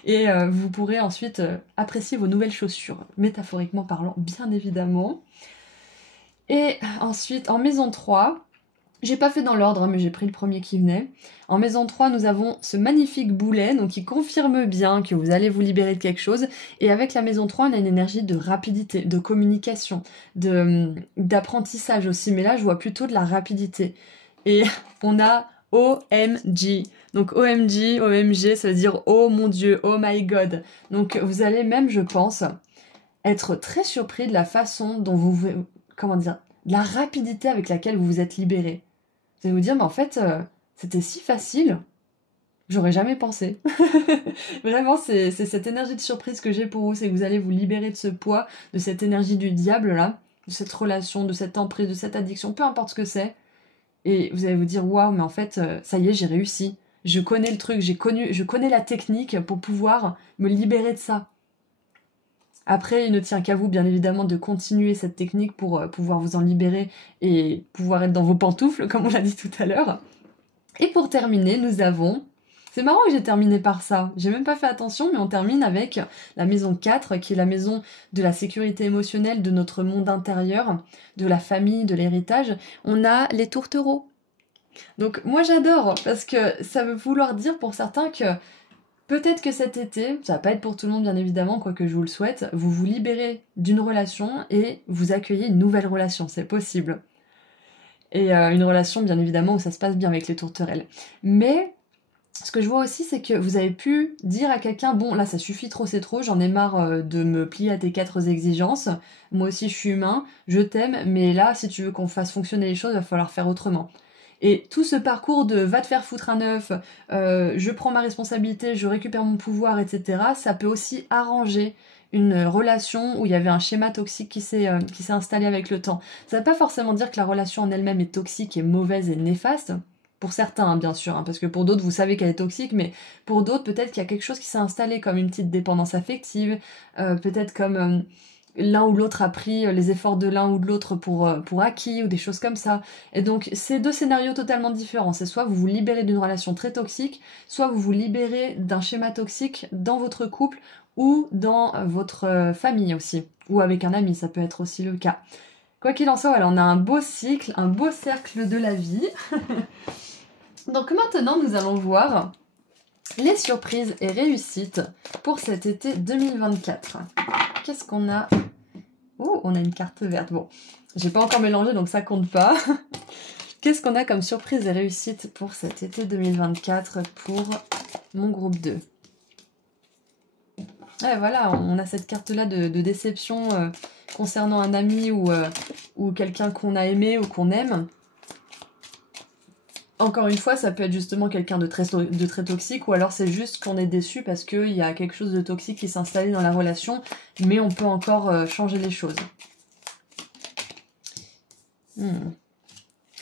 Et vous pourrez ensuite apprécier vos nouvelles chaussures, métaphoriquement parlant, bien évidemment. Et ensuite, en maison 3, j'ai pas fait dans l'ordre, mais j'ai pris le premier qui venait. En maison 3, nous avons ce magnifique boulet, donc qui confirme bien que vous allez vous libérer de quelque chose. Et avec la maison 3, on a une énergie de rapidité, de communication, d'apprentissage aussi. Mais là, je vois plutôt de la rapidité. Et on a OMG. Donc OMG, OMG, ça veut dire oh mon Dieu, oh my God. Donc vous allez même, je pense, être très surpris de la façon dont comment dire, de la rapidité avec laquelle vous vous êtes libéré. Vous allez vous dire, mais en fait, c'était si facile, j'aurais jamais pensé. Vraiment, c'est cette énergie de surprise que j'ai pour vous, c'est que vous allez vous libérer de ce poids, de cette énergie du diable là, de cette relation, de cette emprise, de cette addiction, peu importe ce que c'est. Et vous allez vous dire, waouh, mais en fait, ça y est, j'ai réussi. Je connais le truc, je connais la technique pour pouvoir me libérer de ça. Après, il ne tient qu'à vous, bien évidemment, de continuer cette technique pour pouvoir vous en libérer et pouvoir être dans vos pantoufles, comme on l'a dit tout à l'heure. Et pour terminer, nous avons... C'est marrant que j'ai terminé par ça. J'ai même pas fait attention, mais on termine avec la maison 4, qui est la maison de la sécurité émotionnelle, de notre monde intérieur, de la famille, de l'héritage. On a les tourtereaux. Donc moi j'adore, parce que ça veut vouloir dire pour certains que peut-être que cet été, ça va pas être pour tout le monde bien évidemment, quoique je vous le souhaite, vous vous libérez d'une relation et vous accueillez une nouvelle relation, c'est possible. Et une relation bien évidemment où ça se passe bien avec les tourterelles. Mais ce que je vois aussi, c'est que vous avez pu dire à quelqu'un, bon là ça suffit trop, c'est trop, j'en ai marre de me plier à tes 4 exigences, moi aussi je suis humain, je t'aime, mais là si tu veux qu'on fasse fonctionner les choses, il va falloir faire autrement. Et tout ce parcours de va te faire foutre un œuf, je prends ma responsabilité, je récupère mon pouvoir, etc., ça peut aussi arranger une relation où il y avait un schéma toxique qui s'est installé avec le temps. Ça ne veut pas forcément dire que la relation en elle-même est toxique et mauvaise et néfaste, pour certains hein, bien sûr, hein, parce que pour d'autres vous savez qu'elle est toxique, mais pour d'autres peut-être qu'il y a quelque chose qui s'est installé comme une petite dépendance affective, peut-être comme... l'un ou l'autre a pris les efforts de l'un ou de l'autre pour acquis ou des choses comme ça. Et donc, c'est deux scénarios totalement différents. C'est soit vous vous libérez d'une relation très toxique, soit vous vous libérez d'un schéma toxique dans votre couple ou dans votre famille aussi. Ou avec un ami, ça peut être aussi le cas. Quoi qu'il en soit, voilà, on a un beau cycle, un beau cercle de la vie. Donc maintenant, nous allons voir les surprises et réussites pour cet été 2024. Qu'est-ce qu'on a? Oh, on a une carte verte. Bon, j'ai pas encore mélangé, donc ça compte pas. Qu'est-ce qu'on a comme surprise et réussite pour cet été 2024 pour mon groupe 2? Ouais, voilà, on a cette carte-là de déception concernant un ami ou quelqu'un qu'on a aimé ou qu'on aime. Encore une fois, ça peut être justement quelqu'un de très toxique, ou alors c'est juste qu'on est déçu parce qu'il y a quelque chose de toxique qui s'est installé dans la relation, mais on peut encore changer les choses.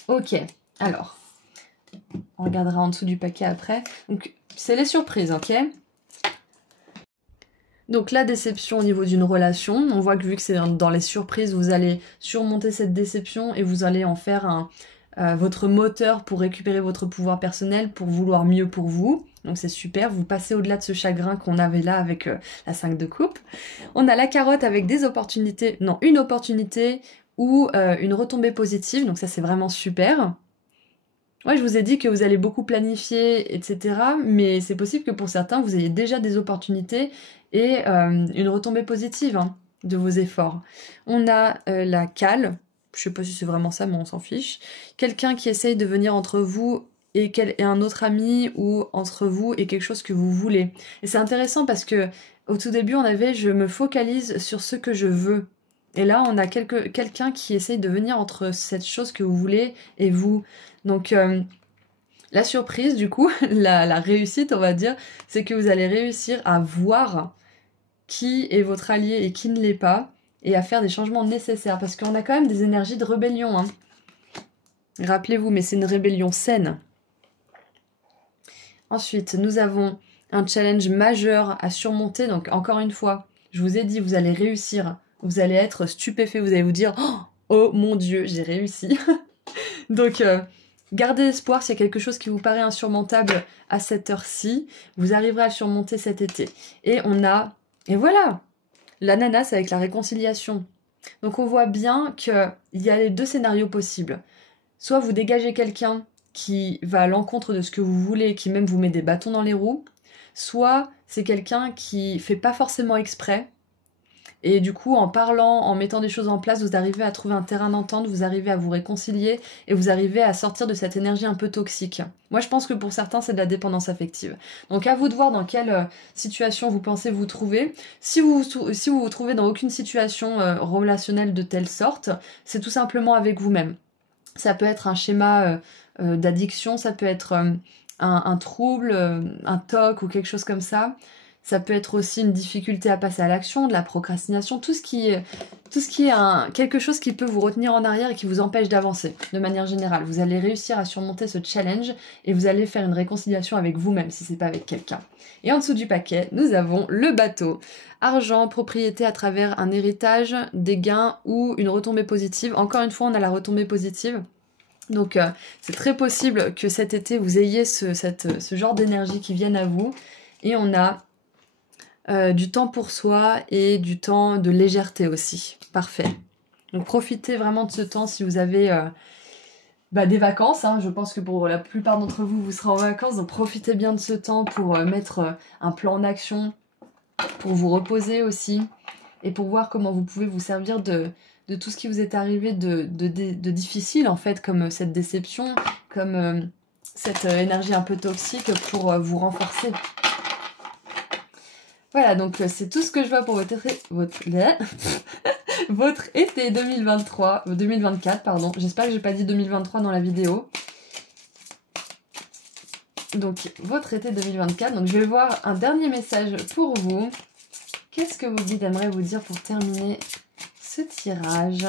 Ok, alors, on regardera en dessous du paquet après. Donc, c'est les surprises, ok? Donc la déception au niveau d'une relation, on voit que vu que c'est dans les surprises, vous allez surmonter cette déception et vous allez en faire votre moteur pour récupérer votre pouvoir personnel, pour vouloir mieux pour vous. Donc c'est super, vous passez au-delà de ce chagrin qu'on avait là avec la 5 de coupe. On a la carotte avec des opportunités, non, une opportunité ou une retombée positive, donc ça c'est vraiment super. Ouais, je vous ai dit que vous allez beaucoup planifier, etc. Mais c'est possible que pour certains, vous ayez déjà des opportunités et une retombée positive hein, de vos efforts. On a la cale. Je sais pas si c'est vraiment ça, mais on s'en fiche. Quelqu'un qui essaye de venir entre vous et un autre ami ou entre vous et quelque chose que vous voulez. Et c'est intéressant parce que au tout début, on avait « je me focalise sur ce que je veux ». Et là, on a quelqu'un qui essaye de venir entre cette chose que vous voulez et vous. Donc, la surprise, du coup, la réussite, on va dire, c'est que vous allez réussir à voir qui est votre allié et qui ne l'est pas, et à faire des changements nécessaires, parce qu'on a quand même des énergies de rébellion. Hein. Rappelez-vous, mais c'est une rébellion saine. Ensuite, nous avons un challenge majeur à surmonter, donc encore une fois, je vous ai dit, vous allez réussir Vous allez être stupéfait, vous allez vous dire « Oh mon Dieu, j'ai réussi !» Donc, gardez espoir s'il y a quelque chose qui vous paraît insurmontable à cette heure-ci. Vous arriverez à le surmonter cet été. Et on a... Et voilà, l'ananas avec la réconciliation. Donc on voit bien qu'il y a les deux scénarios possibles. Soit vous dégagez quelqu'un qui va à l'encontre de ce que vous voulez, qui même vous met des bâtons dans les roues, soit c'est quelqu'un qui fait pas forcément exprès, et du coup en parlant, en mettant des choses en place, vous arrivez à trouver un terrain d'entente, vous arrivez à vous réconcilier, et vous arrivez à sortir de cette énergie un peu toxique. Moi je pense que pour certains c'est de la dépendance affective. Donc à vous de voir dans quelle situation vous pensez vous trouver. Si vous vous trouvez dans aucune situation relationnelle de telle sorte, c'est tout simplement avec vous-même. Ça peut être un schéma d'addiction, ça peut être un trouble, un TOC ou quelque chose comme ça. Ça peut être aussi une difficulté à passer à l'action, de la procrastination, tout ce qui est quelque chose qui peut vous retenir en arrière et qui vous empêche d'avancer, de manière générale. Vous allez réussir à surmonter ce challenge et vous allez faire une réconciliation avec vous-même si c'est pas avec quelqu'un. Et en dessous du paquet, nous avons le bateau. Argent, propriété à travers un héritage, des gains ou une retombée positive. Encore une fois, on a la retombée positive. Donc c'est très possible que cet été, vous ayez ce genre d'énergie qui vienne à vous. Et on a du temps pour soi et du temps de légèreté aussi. Parfait. Donc profitez vraiment de ce temps si vous avez des vacances. Hein. Je pense que pour la plupart d'entre vous, vous serez en vacances. Donc profitez bien de ce temps pour mettre un plan en action, pour vous reposer aussi et pour voir comment vous pouvez vous servir de tout ce qui vous est arrivé de difficile en fait, comme cette déception, comme cette énergie un peu toxique pour vous renforcer. Voilà, donc c'est tout ce que je vois pour votre été 2024, pardon. J'espère que j'ai pas dit 2023 dans la vidéo. Donc, votre été 2024. Donc, je vais voir un dernier message pour vous. Qu'est-ce que vos guides aimeraient vous dire pour terminer ce tirage?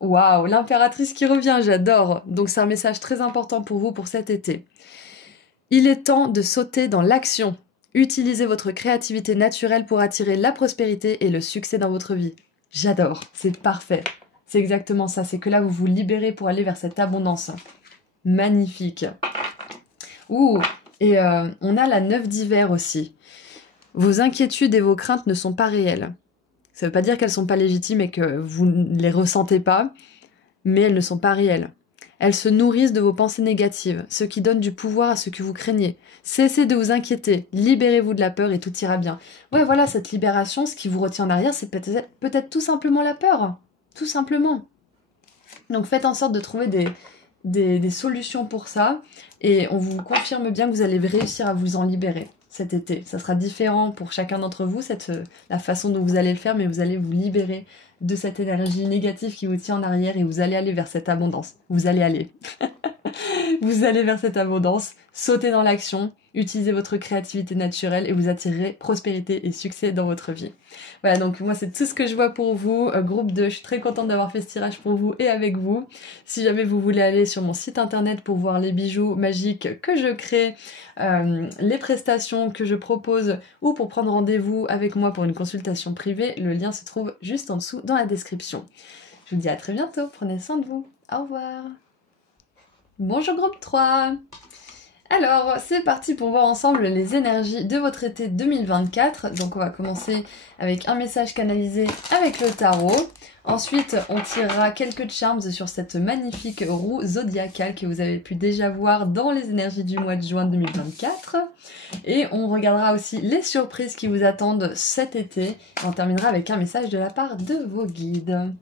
Waouh, l'impératrice qui revient, j'adore. Donc, c'est un message très important pour vous pour cet été. Il est temps de sauter dans l'action. Utilisez votre créativité naturelle pour attirer la prospérité et le succès dans votre vie. J'adore, c'est parfait. C'est exactement ça, c'est que là vous vous libérez pour aller vers cette abondance. Magnifique. Ouh, et on a la 9 d'hiver aussi. Vos inquiétudes et vos craintes ne sont pas réelles. Ça ne veut pas dire qu'elles ne sont pas légitimes et que vous ne les ressentez pas, mais elles ne sont pas réelles. Elles se nourrissent de vos pensées négatives, ce qui donne du pouvoir à ce que vous craignez. Cessez de vous inquiéter, libérez-vous de la peur et tout ira bien. Ouais, voilà, cette libération, ce qui vous retient en arrière, c'est peut-être tout simplement la peur. Tout simplement. Donc faites en sorte de trouver des solutions pour ça, et on vous confirme bien que vous allez réussir à vous en libérer cet été. Ça sera différent pour chacun d'entre vous, la façon dont vous allez le faire, mais vous allez vous libérer de cette énergie négative qui vous tient en arrière et vous allez aller vers cette abondance. Vous allez aller. Vous allez vers cette abondance, sautez dans l'action, utilisez votre créativité naturelle et vous attirerez prospérité et succès dans votre vie. Voilà, donc moi c'est tout ce que je vois pour vous. Groupe 2, je suis très contente d'avoir fait ce tirage pour vous et avec vous. Si jamais vous voulez aller sur mon site internet pour voir les bijoux magiques que je crée, les prestations que je propose ou pour prendre rendez-vous avec moi pour une consultation privée, le lien se trouve juste en dessous dans la description. Je vous dis à très bientôt, prenez soin de vous. Au revoir. Bonjour groupe 3. Alors, c'est parti pour voir ensemble les énergies de votre été 2024. Donc on va commencer avec un message canalisé avec le tarot. Ensuite, on tirera quelques charms sur cette magnifique roue zodiacale que vous avez pu déjà voir dans les énergies du mois de juin 2024. Et on regardera aussi les surprises qui vous attendent cet été. Et on terminera avec un message de la part de vos guides.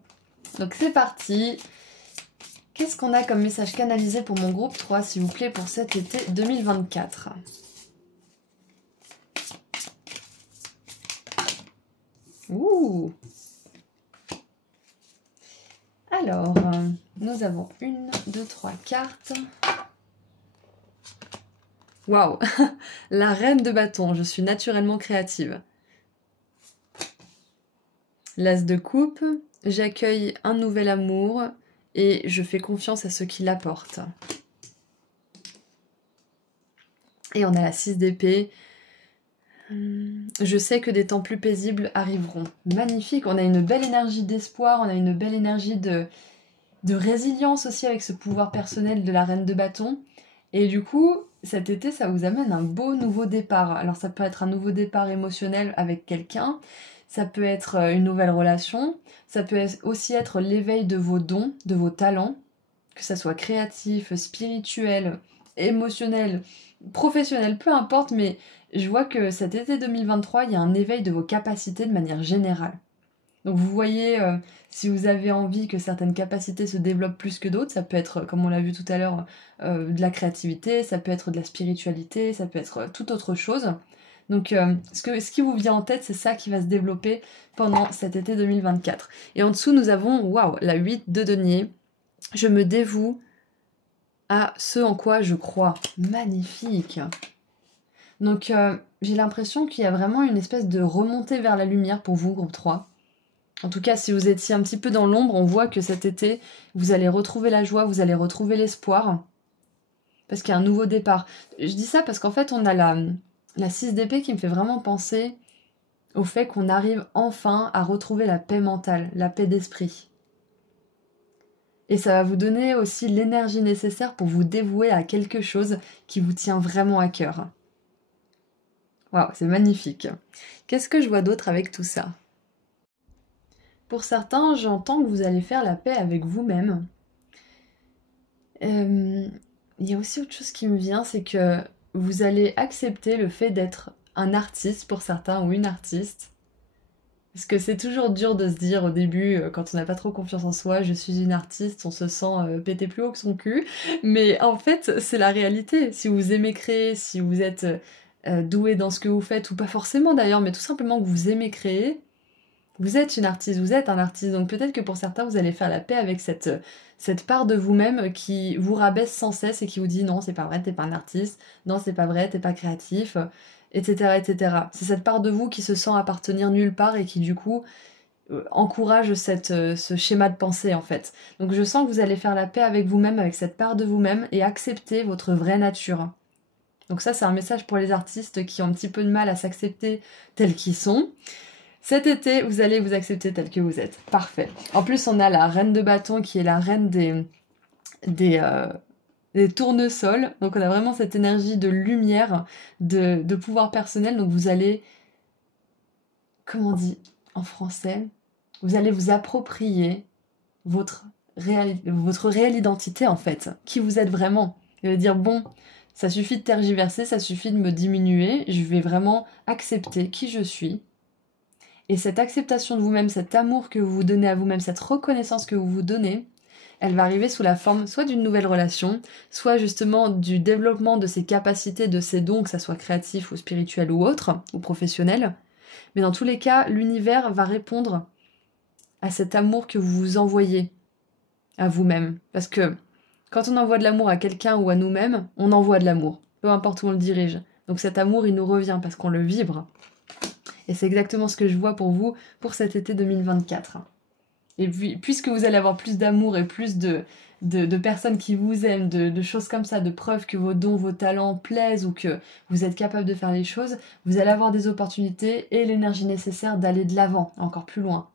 Donc c'est parti. Qu'est-ce qu'on a comme message canalisé pour mon groupe 3, s'il vous plaît, pour cet été 2024? Ouh! Alors, nous avons 1, 2, 3 cartes. Waouh! La reine de bâton, je suis naturellement créative. L'as de coupe, j'accueille un nouvel amour et je fais confiance à ce qui l'apporte. Et on a la 6 d'épée. Je sais que des temps plus paisibles arriveront. Magnifique, on a une belle énergie d'espoir, on a une belle énergie de résilience aussi avec ce pouvoir personnel de la reine de bâton. Et du coup, cet été, ça vous amène un beau nouveau départ. Alors ça peut être un nouveau départ émotionnel avec quelqu'un, ça peut être une nouvelle relation, ça peut aussi être l'éveil de vos dons, de vos talents, que ça soit créatif, spirituel, émotionnel, professionnel, peu importe, mais je vois que cet été 2023, il y a un éveil de vos capacités de manière générale. Donc vous voyez, si vous avez envie que certaines capacités se développent plus que d'autres, ça peut être, comme on l'a vu tout à l'heure, de la créativité, ça peut être de la spiritualité, ça peut être toute autre chose. Donc ce qui vous vient en tête, c'est ça qui va se développer pendant cet été 2024. Et en dessous, nous avons, waouh, la 8 de denier. Je me dévoue à ce en quoi je crois. Magnifique. Donc j'ai l'impression qu'il y a vraiment une espèce de remontée vers la lumière pour vous, groupe 3. En tout cas, si vous étiez un petit peu dans l'ombre, on voit que cet été, vous allez retrouver la joie, vous allez retrouver l'espoir. Parce qu'il y a un nouveau départ. Je dis ça parce qu'en fait, on a la 6 d'épée qui me fait vraiment penser au fait qu'on arrive enfin à retrouver la paix mentale, la paix d'esprit. Et ça va vous donner aussi l'énergie nécessaire pour vous dévouer à quelque chose qui vous tient vraiment à cœur. Waouh, c'est magnifique. Qu'est-ce que je vois d'autre avec tout ça ? Pour certains, j'entends que vous allez faire la paix avec vous-même. Il y a aussi autre chose qui me vient, c'est que vous allez accepter le fait d'être un artiste pour certains ou une artiste. Parce que c'est toujours dur de se dire au début, quand on n'a pas trop confiance en soi, je suis une artiste, on se sent péter plus haut que son cul. Mais en fait, c'est la réalité. Si vous aimez créer, si vous êtes doué dans ce que vous faites, ou pas forcément d'ailleurs, mais tout simplement que vous aimez créer, vous êtes une artiste, vous êtes un artiste. Donc peut-être que pour certains, vous allez faire la paix avec cette part de vous-même qui vous rabaisse sans cesse et qui vous dit non, c'est pas vrai, t'es pas un artiste, non, c'est pas vrai, t'es pas créatif, etc., etc. C'est cette part de vous qui se sent appartenir nulle part et qui du coup encourage ce schéma de pensée en fait. Donc je sens que vous allez faire la paix avec vous-même, avec cette part de vous-même et accepter votre vraie nature. Donc ça, c'est un message pour les artistes qui ont un petit peu de mal à s'accepter tels qu'ils sont. Cet été, vous allez vous accepter tel que vous êtes. Parfait. En plus, on a la reine de bâton qui est la reine des tournesols. Donc on a vraiment cette énergie de lumière, de pouvoir personnel. Donc vous allez, comment on dit en français, vous allez vous approprier votre réelle identité en fait. Qui vous êtes vraiment. Vous allez dire, bon, ça suffit de tergiverser, ça suffit de me diminuer. Je vais vraiment accepter qui je suis. Et cette acceptation de vous-même, cet amour que vous vous donnez à vous-même, cette reconnaissance que vous vous donnez, elle va arriver sous la forme soit d'une nouvelle relation, soit justement du développement de ses capacités, de ses dons, que ça soit créatif ou spirituel ou autre, ou professionnel. Mais dans tous les cas, l'univers va répondre à cet amour que vous vous envoyez à vous-même. Parce que quand on envoie de l'amour à quelqu'un ou à nous-mêmes, on envoie de l'amour, peu importe où on le dirige. Donc cet amour, il nous revient parce qu'on le vibre. Et c'est exactement ce que je vois pour vous pour cet été 2024. Et puis, puisque vous allez avoir plus d'amour et plus de personnes qui vous aiment, de choses comme ça, de preuves que vos dons, vos talents plaisent ou que vous êtes capable de faire les choses, vous allez avoir des opportunités et l'énergie nécessaire d'aller de l'avant, encore plus loin.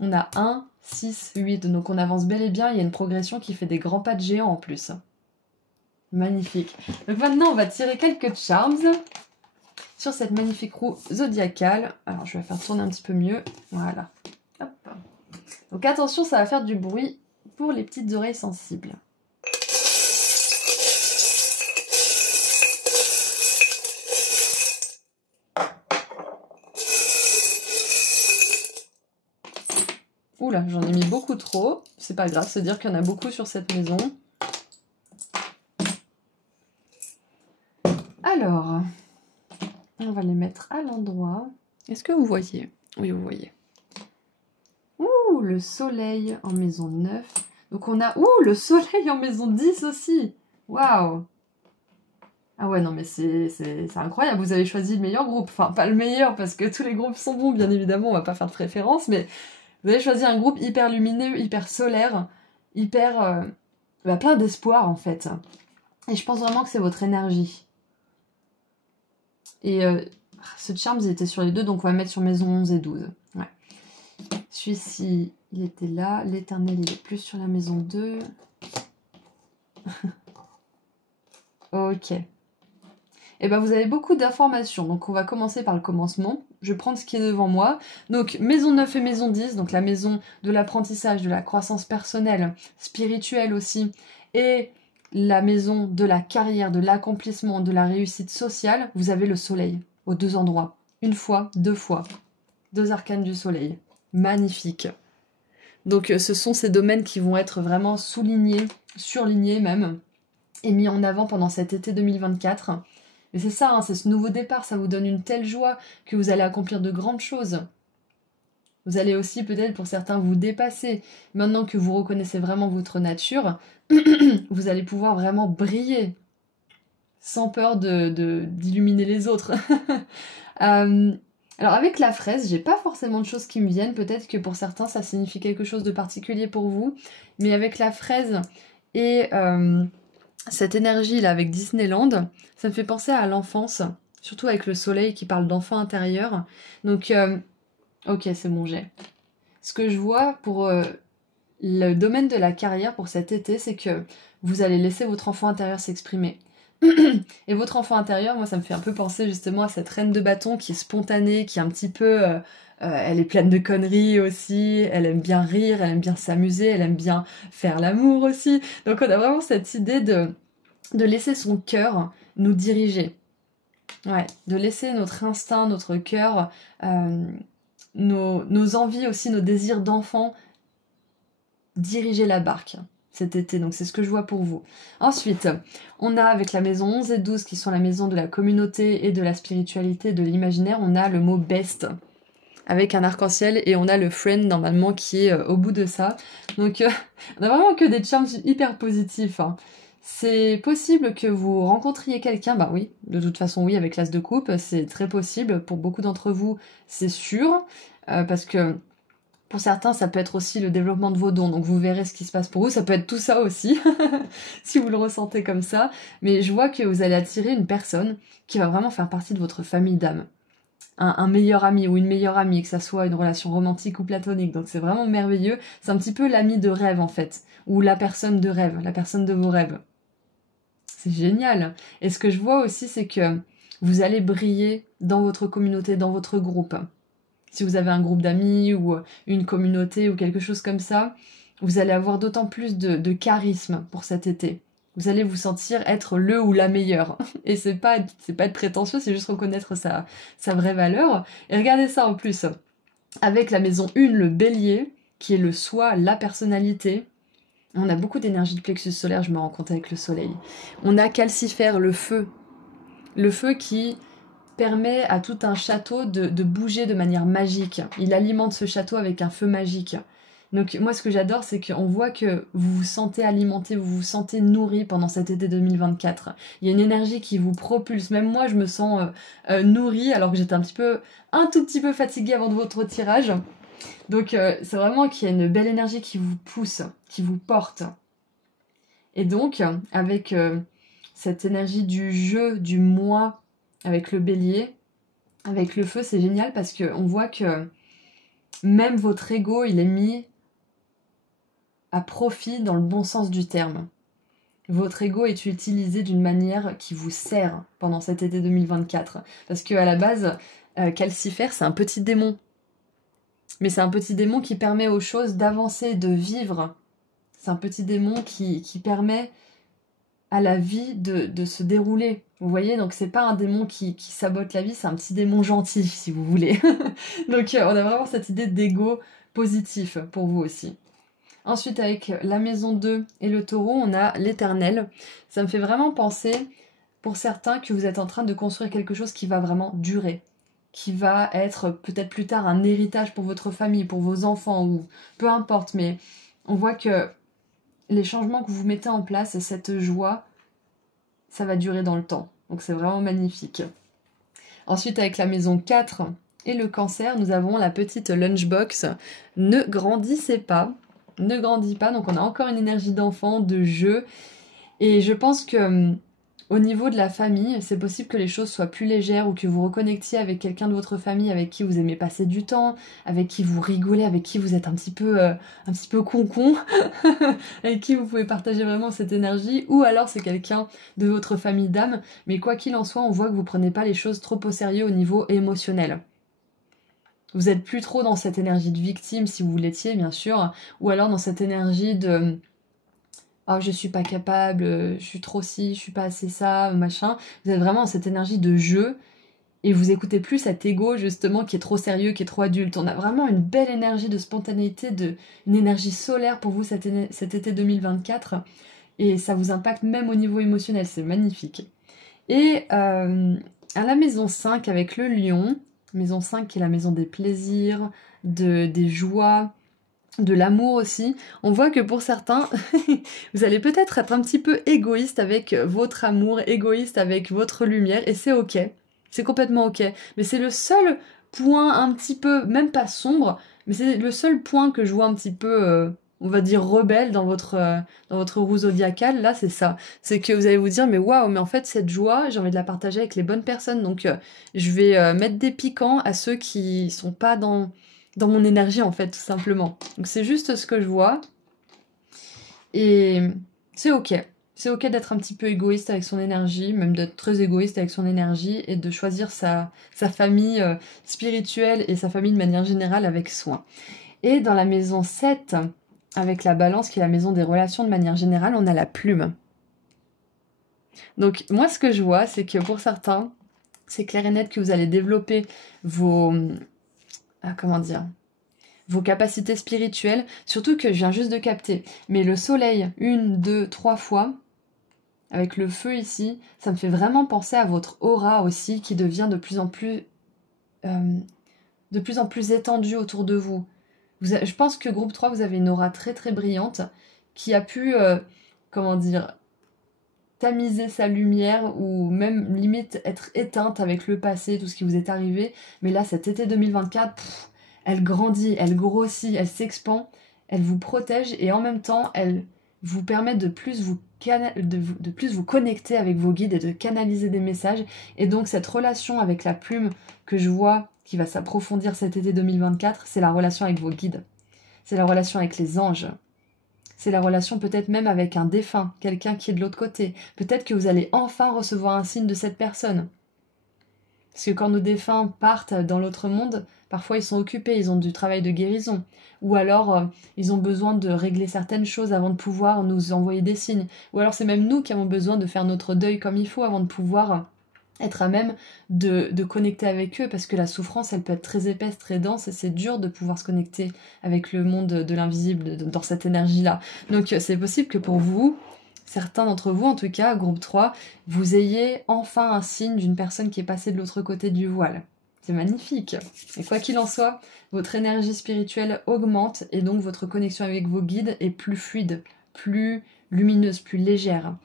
On a 1, 6, 8, donc on avance bel et bien, il y a une progression qui fait des grands pas de géant en plus. Magnifique. Donc maintenant, on va tirer quelques charms sur cette magnifique roue zodiacale. Alors, je vais faire tourner un petit peu mieux. Voilà. Hop. Donc, attention, ça va faire du bruit pour les petites oreilles sensibles. Oula, j'en ai mis beaucoup trop. C'est pas grave, c'est dire qu'il y en a beaucoup sur cette maison. Alors... on va les mettre à l'endroit. Est-ce que vous voyez? Oui, vous voyez. Ouh, le soleil en maison 9. Donc on a... ouh, le soleil en maison 10 aussi. Waouh. Ah ouais, non mais c'est incroyable. Vous avez choisi le meilleur groupe. Enfin, pas le meilleur parce que tous les groupes sont bons, bien évidemment. On va pas faire de préférence. Mais vous avez choisi un groupe hyper lumineux, hyper solaire, hyper... plein d'espoir en fait. Et je pense vraiment que c'est votre énergie. Et Ce Charms, il était sur les deux, donc on va mettre sur maison 11 et 12. Ouais. Celui-ci, il était là. L'Éternel, il est plus sur la maison 2. Ok. Et ben vous avez beaucoup d'informations, donc on va commencer par le commencement. Je vais prendre ce qui est devant moi. Donc maison 9 et maison 10, donc la maison de l'apprentissage, de la croissance personnelle, spirituelle aussi, et la maison de la carrière, de l'accomplissement, de la réussite sociale. Vous avez le soleil aux deux endroits. Une fois, deux fois. Deux arcanes du soleil. Magnifique. Donc ce sont ces domaines qui vont être vraiment soulignés, surlignés même, et mis en avant pendant cet été 2024. Mais c'est ça, hein, c'est ce nouveau départ, ça vous donne une telle joie que vous allez accomplir de grandes choses. Vous allez aussi peut-être pour certains vous dépasser. Maintenant que vous reconnaissez vraiment votre nature, vous allez pouvoir vraiment briller sans peur d'illuminer les autres. Alors avec la fraise, j'ai pas forcément de choses qui me viennent. Peut-être que pour certains ça signifie quelque chose de particulier pour vous. Mais avec la fraise et cette énergie là avec Disneyland, ça me fait penser à l'enfance, surtout avec le soleil qui parle d'enfant intérieur. Donc, ok, c'est bon, j'ai. Ce que je vois pour le domaine de la carrière pour cet été, c'est que vous allez laisser votre enfant intérieur s'exprimer. Et votre enfant intérieur, moi, ça me fait un peu penser justement à cette reine de bâton qui est spontanée, qui est un petit peu... elle est pleine de conneries aussi, elle aime bien rire, elle aime bien s'amuser, elle aime bien faire l'amour aussi. Donc on a vraiment cette idée de laisser son cœur nous diriger. Ouais, de laisser notre instinct, notre cœur, nos envies aussi, nos désirs d'enfant diriger la barque cet été. Donc c'est ce que je vois pour vous. Ensuite, on a avec la maison 11 et 12 qui sont la maison de la communauté et de la spiritualité, de l'imaginaire, on a le mot best avec un arc-en-ciel et on a le friend normalement qui est au bout de ça. Donc on a vraiment que des charms hyper positifs. Hein. C'est possible que vous rencontriez quelqu'un, bah oui, de toute façon oui, avec l'as de coupe, c'est très possible. Pour beaucoup d'entre vous, c'est sûr, parce que pour certains, ça peut être aussi le développement de vos dons, donc vous verrez ce qui se passe pour vous, ça peut être tout ça aussi, si vous le ressentez comme ça, mais je vois que vous allez attirer une personne qui va vraiment faire partie de votre famille d'âme. Un meilleur ami ou une meilleure amie, que ça soit une relation romantique ou platonique, donc c'est vraiment merveilleux, c'est un petit peu l'ami de rêve en fait, ou la personne de rêve, la personne de vos rêves. C'est génial. Et ce que je vois aussi, c'est que vous allez briller dans votre communauté, dans votre groupe. Si vous avez un groupe d'amis ou une communauté ou quelque chose comme ça, vous allez avoir d'autant plus de charisme pour cet été. Vous allez vous sentir être le ou la meilleure. Et c'est pas être prétentieux, c'est juste reconnaître sa vraie valeur. Et regardez ça en plus. Avec la maison 1, le bélier, qui est le soi, la personnalité. On a beaucoup d'énergie de plexus solaire, je me rends compte avec le soleil. On a Calcifère, le feu. Le feu qui permet à tout un château de bouger de manière magique. Il alimente ce château avec un feu magique. Donc moi ce que j'adore c'est qu'on voit que vous vous sentez alimenté, vous vous sentez nourri pendant cet été 2024. Il y a une énergie qui vous propulse. Même moi je me sens nourrie alors que j'étais un tout petit peu fatiguée avant de votre tirage. Donc c'est vraiment qu'il y a une belle énergie qui vous pousse, qui vous porte. Et donc avec cette énergie du jeu, du moi, avec le bélier, avec le feu, c'est génial parce qu'on voit que même votre ego, il est mis à profit dans le bon sens du terme. Votre ego est utilisé d'une manière qui vous sert pendant cet été 2024. Parce qu'à la base, Calcifère, c'est un petit démon. Mais c'est un petit démon qui permet aux choses d'avancer, de vivre. C'est un petit démon qui permet à la vie de se dérouler. Vous voyez, donc c'est pas un démon qui sabote la vie, c'est un petit démon gentil, si vous voulez. Donc on a vraiment cette idée d'ego positif pour vous aussi. Ensuite, avec la maison 2 et le taureau, on a l'éternel. Ça me fait vraiment penser, pour certains, que vous êtes en train de construire quelque chose qui va vraiment durer. Qui va être peut-être plus tard un héritage pour votre famille, pour vos enfants, ou peu importe. Mais on voit que les changements que vous mettez en place et cette joie, ça va durer dans le temps. Donc c'est vraiment magnifique. Ensuite, avec la maison 4 et le cancer, nous avons la petite lunchbox. Ne grandissez pas. Ne grandis pas. Donc on a encore une énergie d'enfant, de jeu. Et je pense que Au niveau de la famille, c'est possible que les choses soient plus légères ou que vous reconnectiez avec quelqu'un de votre famille avec qui vous aimez passer du temps, avec qui vous rigolez, avec qui vous êtes un petit peu con, avec qui vous pouvez partager vraiment cette énergie, ou alors c'est quelqu'un de votre famille d'âme, mais quoi qu'il en soit, on voit que vous prenez pas les choses trop au sérieux au niveau émotionnel. Vous êtes plus trop dans cette énergie de victime si vous l'étiez, bien sûr, ou alors dans cette énergie de oh, je suis pas capable, je suis trop ci, je suis pas assez ça, machin. Vous êtes vraiment dans cette énergie de jeu et vous écoutez plus cet ego justement qui est trop sérieux, qui est trop adulte. On a vraiment une belle énergie de spontanéité, une énergie solaire pour vous cet été 2024 et ça vous impacte même au niveau émotionnel, c'est magnifique. Et à la maison 5 avec le lion, maison 5 qui est la maison des plaisirs, des joies, de l'amour aussi, on voit que pour certains, vous allez peut-être être un petit peu égoïste avec votre amour, égoïste avec votre lumière, et c'est ok, c'est complètement ok. Mais c'est le seul point un petit peu, même pas sombre, mais c'est le seul point que je vois un petit peu, on va dire rebelle dans votre roue zodiacale, là c'est ça. C'est que vous allez vous dire, mais waouh, mais en fait cette joie, j'ai envie de la partager avec les bonnes personnes, donc je vais mettre des piquants à ceux qui sont pas dans mon énergie en fait, tout simplement. Donc c'est juste ce que je vois. Et c'est ok. C'est ok d'être un petit peu égoïste avec son énergie, même d'être très égoïste avec son énergie et de choisir sa famille spirituelle et sa famille de manière générale avec soin. Et dans la maison 7, avec la balance qui est la maison des relations de manière générale, on a la plume. Donc moi ce que je vois, c'est que pour certains, c'est clair et net que vous allez développer vos capacités spirituelles, surtout que je viens juste de capter. Mais le soleil, 1, 2, 3 fois, avec le feu ici, ça me fait vraiment penser à votre aura aussi, qui devient de plus en plus étendue autour de vous. Je pense que groupe 3, vous avez une aura très très brillante, qui a pu, tamiser sa lumière ou même limite être éteinte avec le passé, tout ce qui vous est arrivé. Mais là, cet été 2024, elle grandit, elle grossit, elle s'expand, elle vous protège et en même temps, elle vous permet de plus vous connecter avec vos guides et de canaliser des messages. Et donc cette relation avec la plume que je vois qui va s'approfondir cet été 2024, c'est la relation avec vos guides. C'est la relation avec les anges. C'est la relation peut-être même avec un défunt, quelqu'un qui est de l'autre côté. Peut-être que vous allez enfin recevoir un signe de cette personne. Parce que quand nos défunts partent dans l'autre monde, parfois ils sont occupés, ils ont du travail de guérison. Ou alors ils ont besoin de régler certaines choses avant de pouvoir nous envoyer des signes. Ou alors c'est même nous qui avons besoin de faire notre deuil comme il faut avant de pouvoir être à même de connecter avec eux, parce que la souffrance, elle peut être très épaisse, très dense, et c'est dur de pouvoir se connecter avec le monde de l'invisible, dans cette énergie-là. Donc c'est possible que pour vous, certains d'entre vous, en tout cas, groupe 3, vous ayez enfin un signe d'une personne qui est passée de l'autre côté du voile. C'est magnifique. Et quoi qu'il en soit, votre énergie spirituelle augmente, et donc votre connexion avec vos guides est plus fluide, plus lumineuse, plus légère,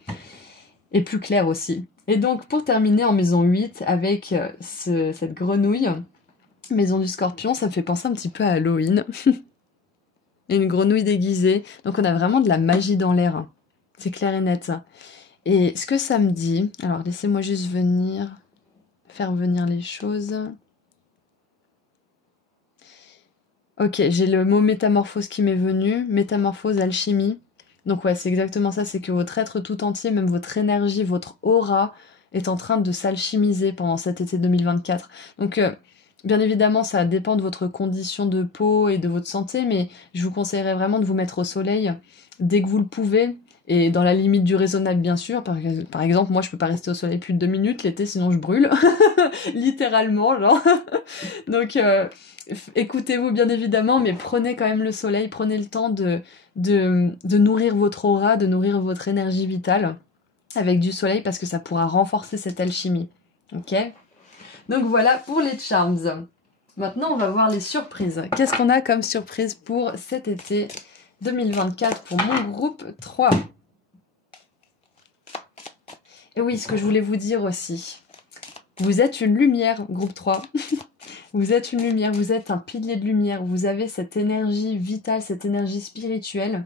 et plus claire aussi. Et donc, pour terminer en maison 8, avec cette grenouille, maison du scorpion, ça me fait penser un petit peu à Halloween. Et une grenouille déguisée. Donc, on a vraiment de la magie dans l'air. C'est clair et net. Et ce que ça me dit... Alors, laissez-moi juste faire venir les choses. Ok, j'ai le mot métamorphose qui m'est venu. Métamorphose, alchimie. Donc ouais, c'est exactement ça, c'est que votre être tout entier, même votre énergie, votre aura, est en train de s'alchimiser pendant cet été 2024. Donc bien évidemment, ça dépend de votre condition de peau et de votre santé, mais je vous conseillerais vraiment de vous mettre au soleil dès que vous le pouvez, et dans la limite du raisonnable bien sûr. Par exemple, moi je peux pas rester au soleil plus de 2 minutes l'été, sinon je brûle, littéralement, genre. Donc écoutez-vous bien évidemment, mais prenez quand même le soleil, prenez le temps de nourrir votre aura, de nourrir votre énergie vitale avec du soleil, parce que ça pourra renforcer cette alchimie. Ok ? Donc voilà pour les charms. Maintenant, on va voir les surprises. Qu'est-ce qu'on a comme surprise pour cet été 2024 pour mon groupe 3 ? Et oui, ce que je voulais vous dire aussi. Vous êtes une lumière, groupe 3. Vous êtes une lumière, vous êtes un pilier de lumière. Vous avez cette énergie vitale, cette énergie spirituelle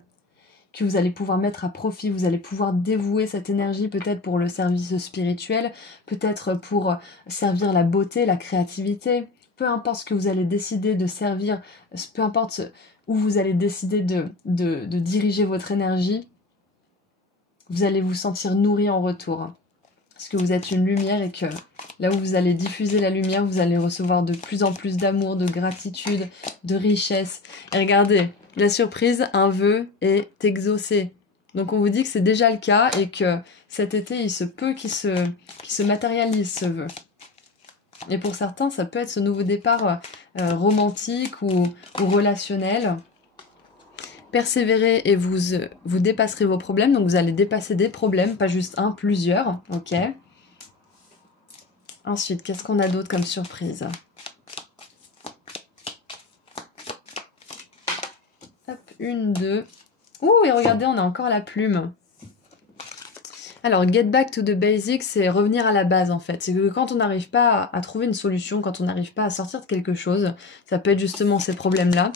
que vous allez pouvoir mettre à profit, vous allez pouvoir dévouer cette énergie peut-être pour le service spirituel, peut-être pour servir la beauté, la créativité, peu importe ce que vous allez décider de servir, peu importe où vous allez décider de diriger votre énergie, vous allez vous sentir nourri en retour. Parce que vous êtes une lumière et que là où vous allez diffuser la lumière, vous allez recevoir de plus en plus d'amour, de gratitude, de richesse. Et regardez, la surprise, un vœu est exaucé. Donc on vous dit que c'est déjà le cas et que cet été, il se peut qu'il se matérialise ce vœu. Et pour certains, ça peut être ce nouveau départ romantique ou relationnel. Persévérez et vous dépasserez vos problèmes. Donc vous allez dépasser des problèmes, pas juste un, plusieurs. Ok. Ensuite, qu'est-ce qu'on a d'autre comme surprise? Hop, une, deux. Ouh, et regardez, on a encore la plume. Alors, get back to the basics, c'est revenir à la base en fait. C'est que quand on n'arrive pas à trouver une solution, quand on n'arrive pas à sortir de quelque chose, ça peut être justement ces problèmes-là.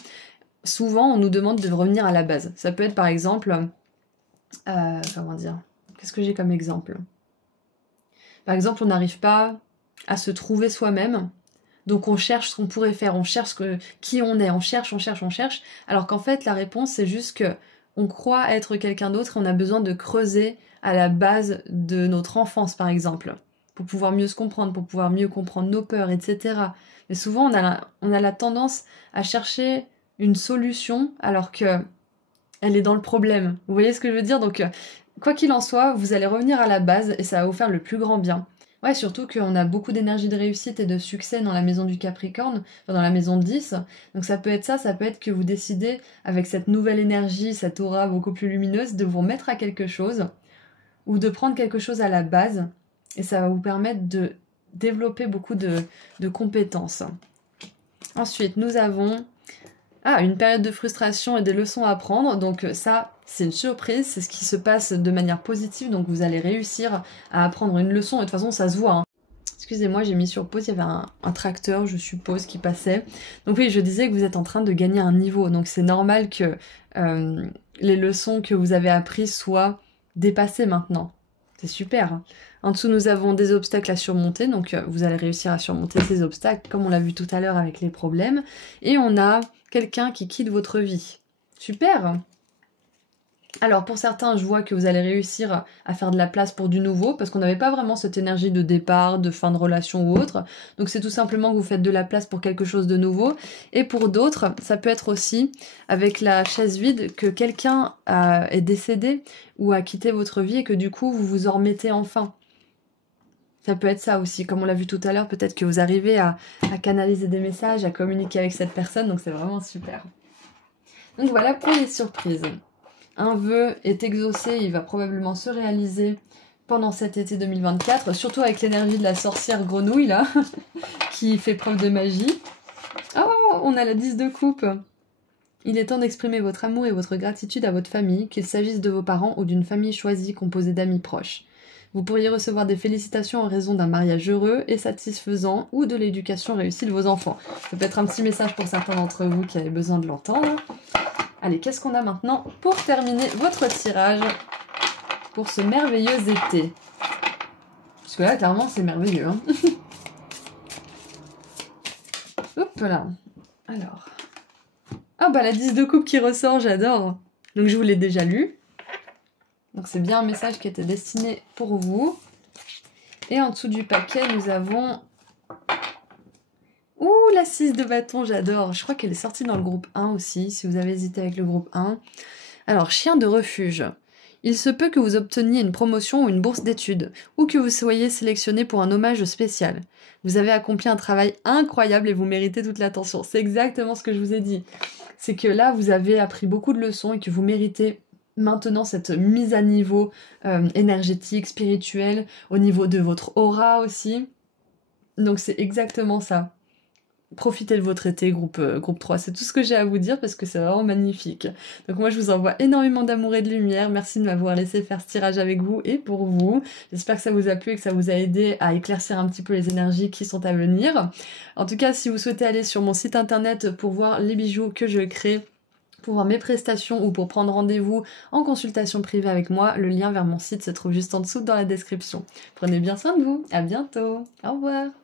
Souvent, on nous demande de revenir à la base. Ça peut être par exemple... comment dire? Qu'est-ce que j'ai comme exemple? Par exemple, on n'arrive pas à se trouver soi-même. Donc on cherche ce qu'on pourrait faire, on cherche qui on est, on cherche. Alors qu'en fait, la réponse, c'est juste que on croit être quelqu'un d'autre et on a besoin de creuser à la base de notre enfance, par exemple, pour pouvoir mieux se comprendre, pour pouvoir mieux comprendre nos peurs, etc. Mais souvent, on a la tendance à chercher une solution alors que elle est dans le problème. Vous voyez ce que je veux dire? Donc, quoi qu'il en soit, vous allez revenir à la base et ça va vous faire le plus grand bien. Ouais, surtout qu'on a beaucoup d'énergie de réussite et de succès dans la maison du Capricorne, dans la maison 10. Donc ça peut être ça peut être que vous décidez, avec cette nouvelle énergie, cette aura beaucoup plus lumineuse, de vous remettre à quelque chose ou de prendre quelque chose à la base. Et ça va vous permettre de développer beaucoup de compétences. Ensuite, nous avons une période de frustration et des leçons à apprendre. Donc ça, c'est une surprise, c'est ce qui se passe de manière positive. Donc vous allez réussir à apprendre une leçon. Et de toute façon, ça se voit. Hein. Excusez-moi, j'ai mis sur pause, il y avait un tracteur, je suppose, qui passait. Donc oui, je disais que vous êtes en train de gagner un niveau. Donc c'est normal que les leçons que vous avez apprises soient dépassées maintenant. C'est super. Hein. En dessous, nous avons des obstacles à surmonter. Donc vous allez réussir à surmonter ces obstacles, comme on l'a vu tout à l'heure avec les problèmes. Et on a quelqu'un qui quitte votre vie. Super! Alors pour certains, je vois que vous allez réussir à faire de la place pour du nouveau, parce qu'on n'avait pas vraiment cette énergie de départ, de fin de relation ou autre. Donc c'est tout simplement que vous faites de la place pour quelque chose de nouveau. Et pour d'autres, ça peut être aussi, avec la chaise vide, que quelqu'un est décédé ou a quitté votre vie et que du coup, vous vous en remettez enfin. Ça peut être ça aussi, comme on l'a vu tout à l'heure, peut-être que vous arrivez à canaliser des messages, à communiquer avec cette personne, donc c'est vraiment super. Donc voilà pour les surprises. Un vœu est exaucé, il va probablement se réaliser pendant cet été 2024, surtout avec l'énergie de la sorcière grenouille là, qui fait preuve de magie. Oh, on a la 10 de coupe. Il est temps d'exprimer votre amour et votre gratitude à votre famille, qu'il s'agisse de vos parents ou d'une famille choisie composée d'amis proches. Vous pourriez recevoir des félicitations en raison d'un mariage heureux et satisfaisant ou de l'éducation réussie de vos enfants. Ça peut être un petit message pour certains d'entre vous qui avaient besoin de l'entendre. Allez, qu'est-ce qu'on a maintenant pour terminer votre tirage pour ce merveilleux été? Parce que là, clairement, c'est merveilleux. Hein. Hop là. Alors. Ah bah la 10 de coupe qui ressort, j'adore. Donc je vous l'ai déjà lu. Donc c'est bien un message qui était destiné pour vous. Et en dessous du paquet, nous avons... Ouh, la 6 de bâton, j'adore. Je crois qu'elle est sortie dans le groupe 1 aussi, si vous avez hésité avec le groupe 1. Alors, chien de refuge. Il se peut que vous obteniez une promotion ou une bourse d'études, ou que vous soyez sélectionné pour un hommage spécial. Vous avez accompli un travail incroyable et vous méritez toute l'attention. C'est exactement ce que je vous ai dit. C'est que là, vous avez appris beaucoup de leçons et que vous méritez maintenant cette mise à niveau énergétique, spirituelle, au niveau de votre aura aussi. Donc c'est exactement ça. Profitez de votre été, groupe 3. C'est tout ce que j'ai à vous dire parce que c'est vraiment magnifique. Donc moi, je vous envoie énormément d'amour et de lumière. Merci de m'avoir laissé faire ce tirage avec vous et pour vous. J'espère que ça vous a plu et que ça vous a aidé à éclaircir un petit peu les énergies qui sont à venir. En tout cas, si vous souhaitez aller sur mon site internet pour voir les bijoux que je crée, pour voir mes prestations ou pour prendre rendez-vous en consultation privée avec moi, le lien vers mon site se trouve juste en dessous dans la description. Prenez bien soin de vous, à bientôt, au revoir.